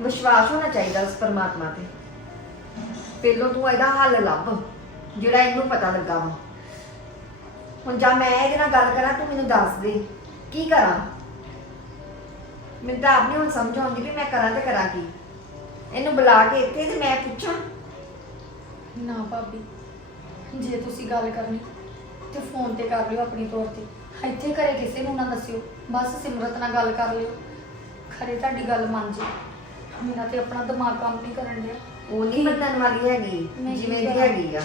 Speaker 5: ਵਿਸ਼ਵਾਸ ਹੋਣਾ ਚਾਹੀਦਾ ਉਸ ਪਰਮਾਤਮਾ ਤੇ। ਪਹਿਲੋਂ ਤੂੰ ਇਹਦਾ ਹੱਲ ਲੱਭ ਜਿਹੜਾ ਇਹਨੂੰ ਪਤਾ ਲੱਗਾ ਵਾ। ਹੁਣ ਜਾਂ ਮੈਂ ਇਹਦੇ ਨਾਲ ਗੱਲ ਕਰਾਂ ਤੂੰ ਮੈਨੂੰ ਦੱਸ ਦੇ। ਕੀ ਕਰਾਂ? ਮੈਨੂੰ ਤਾਂ ਆਪ ਨਹੀਂ ਹੁਣ ਸਮਝ ਆਉਂਦੀ ਵੀ ਮੈਂ ਕਰਾਂ ਤੇ ਕਰਾਂ ਕੀ। ਇਹਨੂੰ ਬੁਲਾ ਕੇ ਇੱਥੇ ਤੇ ਮੈਂ ਪੁੱਛਾਂ।
Speaker 6: ਨਾ ਭਾਬੀ ਜੇ ਤੁਸੀਂ ਗੱਲ ਕਰਨੀ ਤੇ ਫੋਨ ਤੇ ਕਰ ਲਿਓ ਆਪਣੀ ਤੌਰ ਤੇ। ਇੱਥੇ ਘਰੇ ਕਿਸੇ ਨੂੰ ਨਾ ਦੱਸਿਓ ਬਸ ਸਿਮਰਤ ਨਾਲ ਗੱਲ ਕਰ ਲਿਓ। ਖਰੇ ਤੁਹਾਡੀ ਗੱਲ ਮੰਨ ਜੇ। ਮੇਰਾ ਤੇ ਆਪਣਾ ਦਿਮਾਗ ਕੰਮ ਨਹੀਂ ਕਰਨ ਡਿਆ।
Speaker 5: ਉਹ ਨਹੀਂ ਮੰਨਣ ਵਾਲੀ ਹੈਗੀ
Speaker 6: ਮੈਂ ਕੀ
Speaker 5: ਜਿਵੇਂ ਦੀ
Speaker 6: ਕਰਾਂ?
Speaker 5: ਹੈਗੀ ਆ।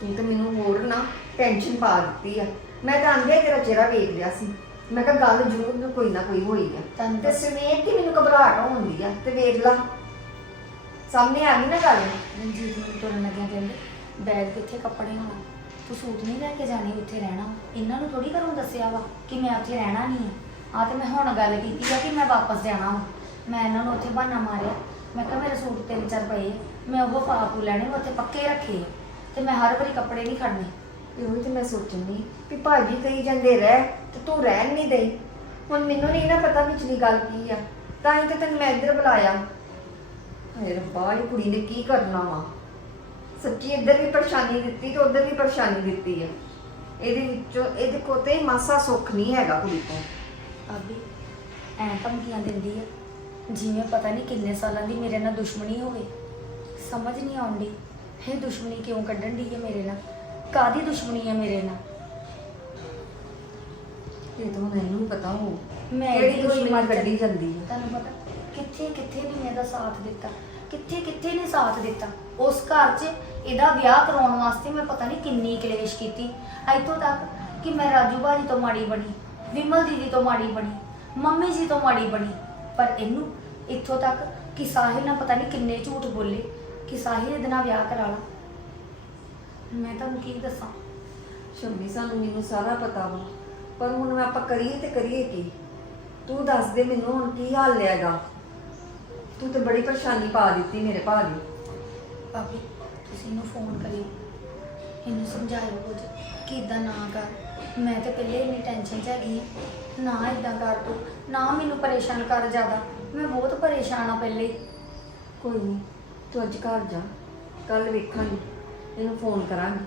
Speaker 5: ਤੂੰ ਤਾਂ ਮੈਨੂੰ ਹੋਰ ਨਾ। ਟੈਨਸ਼ਨ ਪਾ ਦਿੱਤੀ ਆ। ਮੈਂ ਤਾਂ ਆਂਦੇ ਤੇਰਾ ਚਿਹਰਾ ਵੇਖ ਲਿਆ ਸੀ। ਮੈਂ ਕਿਹਾ ਗੱਲ ਜ਼ਰੂਰ ਕੋਈ ਨਾ ਕੋਈ ਹੋਈ ਆ। ਤੇ ਸਵੇਰ ਦੀ ਮੈਨੂੰ ਘਬਰਾਹਟ ਹੁੰਦੀ ਆ ਤੇ ਵੇਖ ਲਾ। ਸਾਹਮਣੇ ਆ ਗਈ ਨਾ ਗੱਲ।
Speaker 6: ਰਣਜੀਤ ਨੂੰ ਤੁਰਨ ਲੱਗਿਆ ਕਹਿੰਦੇ ਬੈਗ ਕਿੱਥੇ ਕੱਪੜੇ ਹੋਣਾ? ਤੂੰ ਸੂਟ ਨਹੀਂ ਲੈ ਕੇ ਜਾਣੀ ਉੱਥੇ ਰਹਿਣਾ। ਇਹਨਾਂ ਨੂੰ ਥੋੜੀ ਘਰੋਂ ਦੱਸਿਆ ਵਾ ਕਿ ਮੈਂ ਉੱਥੇ ਰਹਿਣਾ ਨਹੀਂ ਆ। ਆ ਤੇ ਮੈਂ ਹੁਣ ਗੱਲ ਕੀਤੀ ਆ ਕਿ ਮੈਂ ਵਾਪਸ ਜਾਣਾ ਵਾ। ਮੈਂ ਇਹਨਾਂ ਨੂੰ ਉੱਥੇ ਬਹਾਨਾ ਮਾਰਿਆ। ਮੈਂ ਕਿਹਾ ਮੇਰੇ ਸੂਟ ਤਿੰਨ ਚਾਰ ਪਏ ਮੈਂ ਉਹ ਪਾਪੂ ਲੈਣੇ ਮੈਂ ਉੱਥੇ ਪੱਕੇ ਰੱਖੇ ਤੇ ਮੈਂ ਹਰ ਵਾਰੀ ਕੱਪੜੇ ਨਹੀਂ ਖੜਨੇ।
Speaker 5: ਇਹੋ ਤੇ ਮੈਂ ਸੋਚਣੀ ਵੀ ਭਾਜੀ ਕਹੀ ਜਾਂਦੇ ਰਹਿ ਤੇ ਤੂੰ ਰਹਿਣ ਨਹੀਂ ਦੇਈ। ਹੁਣ ਮੈਨੂੰ ਨਹੀਂ ਨਾ ਪਤਾ ਵਿਚਲੀ ਗੱਲ ਕੀ ਆ। ਤਾਂ ਹੀ ਤੇ ਤੈਨੂੰ ਮੈਂ ਇੱਧਰ ਬੁਲਾਇਆ। ਹਾਏ ਰੱਬਾ, ਇਹ ਕੁੜੀ ਨੇ ਕੀ ਕਰਨਾ ਵਾ? ਸੱਚੀ ਇੱਧਰ ਵੀ ਪਰੇਸ਼ਾਨੀ ਦਿੱਤੀ ਤੇ ਉੱਧਰ ਵੀ ਪਰੇਸ਼ਾਨੀ ਦਿੱਤੀ ਆ। ਇਹਦੇ ਵਿੱਚੋਂ ਇਹਦੇ ਕੋਲ ਤੇ ਮਾਸਾ ਸੁੱਖ ਨਹੀਂ ਹੈਗਾ ਕੁੜੀ ਤੋਂ
Speaker 6: ਅਭੀ ਐਂ ਧਮਕੀਆਂ ਦਿੰਦੀ ਆ। ਜਿਵੇਂ ਪਤਾ ਨਹੀਂ ਕਿੰਨੇ ਸਾਲਾਂ ਦੀ ਮੇਰੇ ਨਾਲ ਦੁਸ਼ਮਣੀ ਹੋਵੇ। ਸਮਝ ਨਹੀਂ ਆਉਂਦੀ। ਇਹ ਦੁਸ਼ਮਣੀ ਕਿਉਂ ਕੱਢਣ ਦੀ ਹੈ ਮੇਰੇ ਨਾਲ? ਕਾਦੀ ਦੁਸ਼ਮਣੀ ਹੈ ਮੇਰੇ ਨਾਲ?
Speaker 5: ਇਹ ਤਾਂ ਹੁਣ ਇਹਨੂੰ ਪਤਾ ਹੋ
Speaker 6: ਮੈਂ
Speaker 5: ਕਿਹੜੀ
Speaker 6: ਇਹਦੀ
Speaker 5: ਦੁਸ਼ਮਣੀ
Speaker 6: ਮਰ
Speaker 5: ਕੱਢੀ ਜਾਂਦੀ ਆ?
Speaker 6: ਤੁਹਾਨੂੰ ਪਤਾ ਕਿੱਥੇ ਕਿੱਥੇ ਨਹੀਂ ਇਹਦਾ ਸਾਥ ਦਿੱਤਾ? ਕਿੱਥੇ ਕਿੱਥੇ ਨਹੀਂ ਸਾਥ ਦਿੱਤਾ? ਉਸ ਘਰ 'ਚ ਇਹਦਾ ਵਿਆਹ ਕਰਾਉਣ ਵਾਸਤੇ ਮੈਂ ਪਤਾ ਨਹੀਂ ਕਿੰਨੀ ਕਲੇਸ਼ ਕੀਤੀ। ਇੱਥੋਂ ਤੱਕ ਕਿ ਮੈਂ ਰਾਜੂ ਭਾਜੀ ਤੋਂ ਮਾੜੀ ਬਣੀ ਵਿਮਲ ਦੀਦੀ ਤੋਂ ਮਾੜੀ ਬਣੀ ਮੰਮੀ ਜੀ ਤੋਂ ਮਾੜੀ ਬਣੀ। ਪਰ ਇਹਨੂੰ ਇੱਥੋਂ ਤੱਕ ਕਿ ਸਾਹਿਲ ਨਾਲ ਪਤਾ ਨਹੀਂ ਕਿੰਨੇ ਝੂਠ ਬੋਲੇ ਕਿ ਸਾਹਿਲ ਇਹਦੇ ਨਾਲ ਵਿਆਹ ਕਰਾ ਲਾ। ਮੈਂ ਤੁਹਾਨੂੰ ਕੀ ਦੱਸਾਂ?
Speaker 5: ਸ਼ੰਮੀ ਸਾਨੂੰ ਮੈਨੂੰ ਸਾਰਾ ਪਤਾ ਵਾ ਪਰ ਹੁਣ ਆਪਾਂ ਕਰੀਏ ਤੇ ਕਰੀਏ ਕੀ? ਤੂੰ ਦੱਸ ਦੇ ਮੈਨੂੰ ਹੁਣ ਕੀ ਹਾਲ ਲਿਆਗਾ ਤੂੰ ਤੇ ਬੜੀ ਪਰੇਸ਼ਾਨੀ ਪਾ ਦਿੱਤੀ ਮੇਰੇ ਭਾ ਦੀ।
Speaker 6: ਭਾਬੀ ਤੁਸੀਂ ਇਹਨੂੰ ਫੋਨ ਕਰਿਓ। ਇਹਨੂੰ ਸਮਝਾਇਓ ਕੁਝ ਕਿ ਇਦਾਂ ਨਾ ਕਰ। ਮੈਂ ਤੇ ਪਹਿਲੇ ਇੰਨੀ ਟੈਨਸ਼ਨ 'ਚ ਹੈਗੀ ਹਾਂ। ਨਾ ਇਦਾਂ ਕਰ ਤੂੰ ਨਾ ਮੈਨੂੰ ਪਰੇਸ਼ਾਨ ਕਰ ਜ਼ਿਆਦਾ। ਮੈਂ ਬਹੁਤ ਪਰੇਸ਼ਾਨ ਆ ਪਹਿਲੇ।
Speaker 5: ਕੋਈ ਨਹੀਂ ਤੂੰ ਅੱਜ ਘਰ ਜਾ। ਕੱਲ ਵੇਖਾਂਗੀ। ਇਹਨੂੰ ਫੋਨ ਕਰਾਂਗੀ।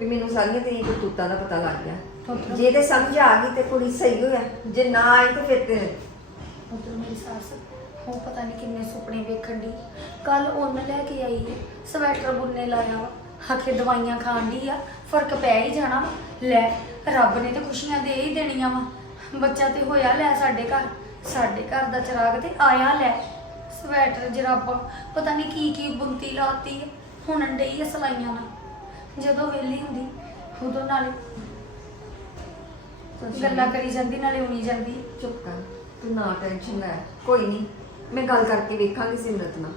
Speaker 5: ਵੀ ਮੈਨੂੰ ਸਾਰੀਆਂ ਤੇਰੀਆਂ ਕਰਤੂਤਾਂ ਦਾ ਪਤਾ ਲੱਗ ਗਿਆ। ਜੇ ਤੇ ਸਮਝ ਆ ਗਈ ਤੇ ਕੁੜੀ ਸਹੀ ਹੋਇਆ ਜੇ ਨਾ ਆਈ ਤੇ ਫਿਰ ਤੇ
Speaker 6: ਉੱਧਰ ਮੇਰੀ ਸੱਸ ਉਹ ਪਤਾ ਨਹੀਂ ਕਿੰਨੇ ਸੁਪਨੇ ਵੇਖਣ ਦੀ ਕੱਲ ਉਹਨ ਲੈ ਕੇ ਆਈ ਸਵੈਟਰ ਬੁੰਨੇ ਲਾਇਆ ਵਾ। ਆਖੇ ਦਵਾਈਆਂ ਖਾਣ ਦੀ ਆ ਫ਼ਰਕ ਪੈ ਹੀ ਜਾਣਾ ਵਾ। ਲੈ ਰੱਬ ਨੇ ਤੇ ਖੁਸ਼ੀਆਂ ਦੇ ਹੀ ਦੇਣੀਆਂ ਵਾ। ਬੱਚਾ ਤੇ ਹੋਇਆ ਲੈ ਸਾਡੇ ਘਰ ਸਾਡੇ ਘਰ ਦਾ ਚਿਰਾਗ ਤੇ ਆਇਆ ਲੈ। ਸਵੈਟਰ ਜਰਾਬਾਂ ਪਤਾ ਨਹੀਂ ਕੀ ਕੀ ਬੁੰਤੀ ਲਾਤੀ ਹੈ ਹੁਣ ਡਈ ਹੈ ਸਲਾਈਆਂ ਨਾਲ। ਜਦੋਂ ਵੇਲੀ ਹੁੰਦੀ ਉਦੋਂ ਨਾਲੇ ਗੱਲਾਂ ਕਰੀ ਜਾਂਦੀ ਨਾਲੇ ਉਣੀ ਜਾਂਦੀ।
Speaker 5: ਚੁੱਪ ਕਰ ਤੂੰ ਨਾ ਟੈਨਸ਼ਨ ਲੈ ਕੋਈ ਨਹੀਂ ਮੈਂ ਗੱਲ ਕਰਕੇ ਵੇਖਾਂਗੀ ਸਿਮਰਤ ਨਾਲ।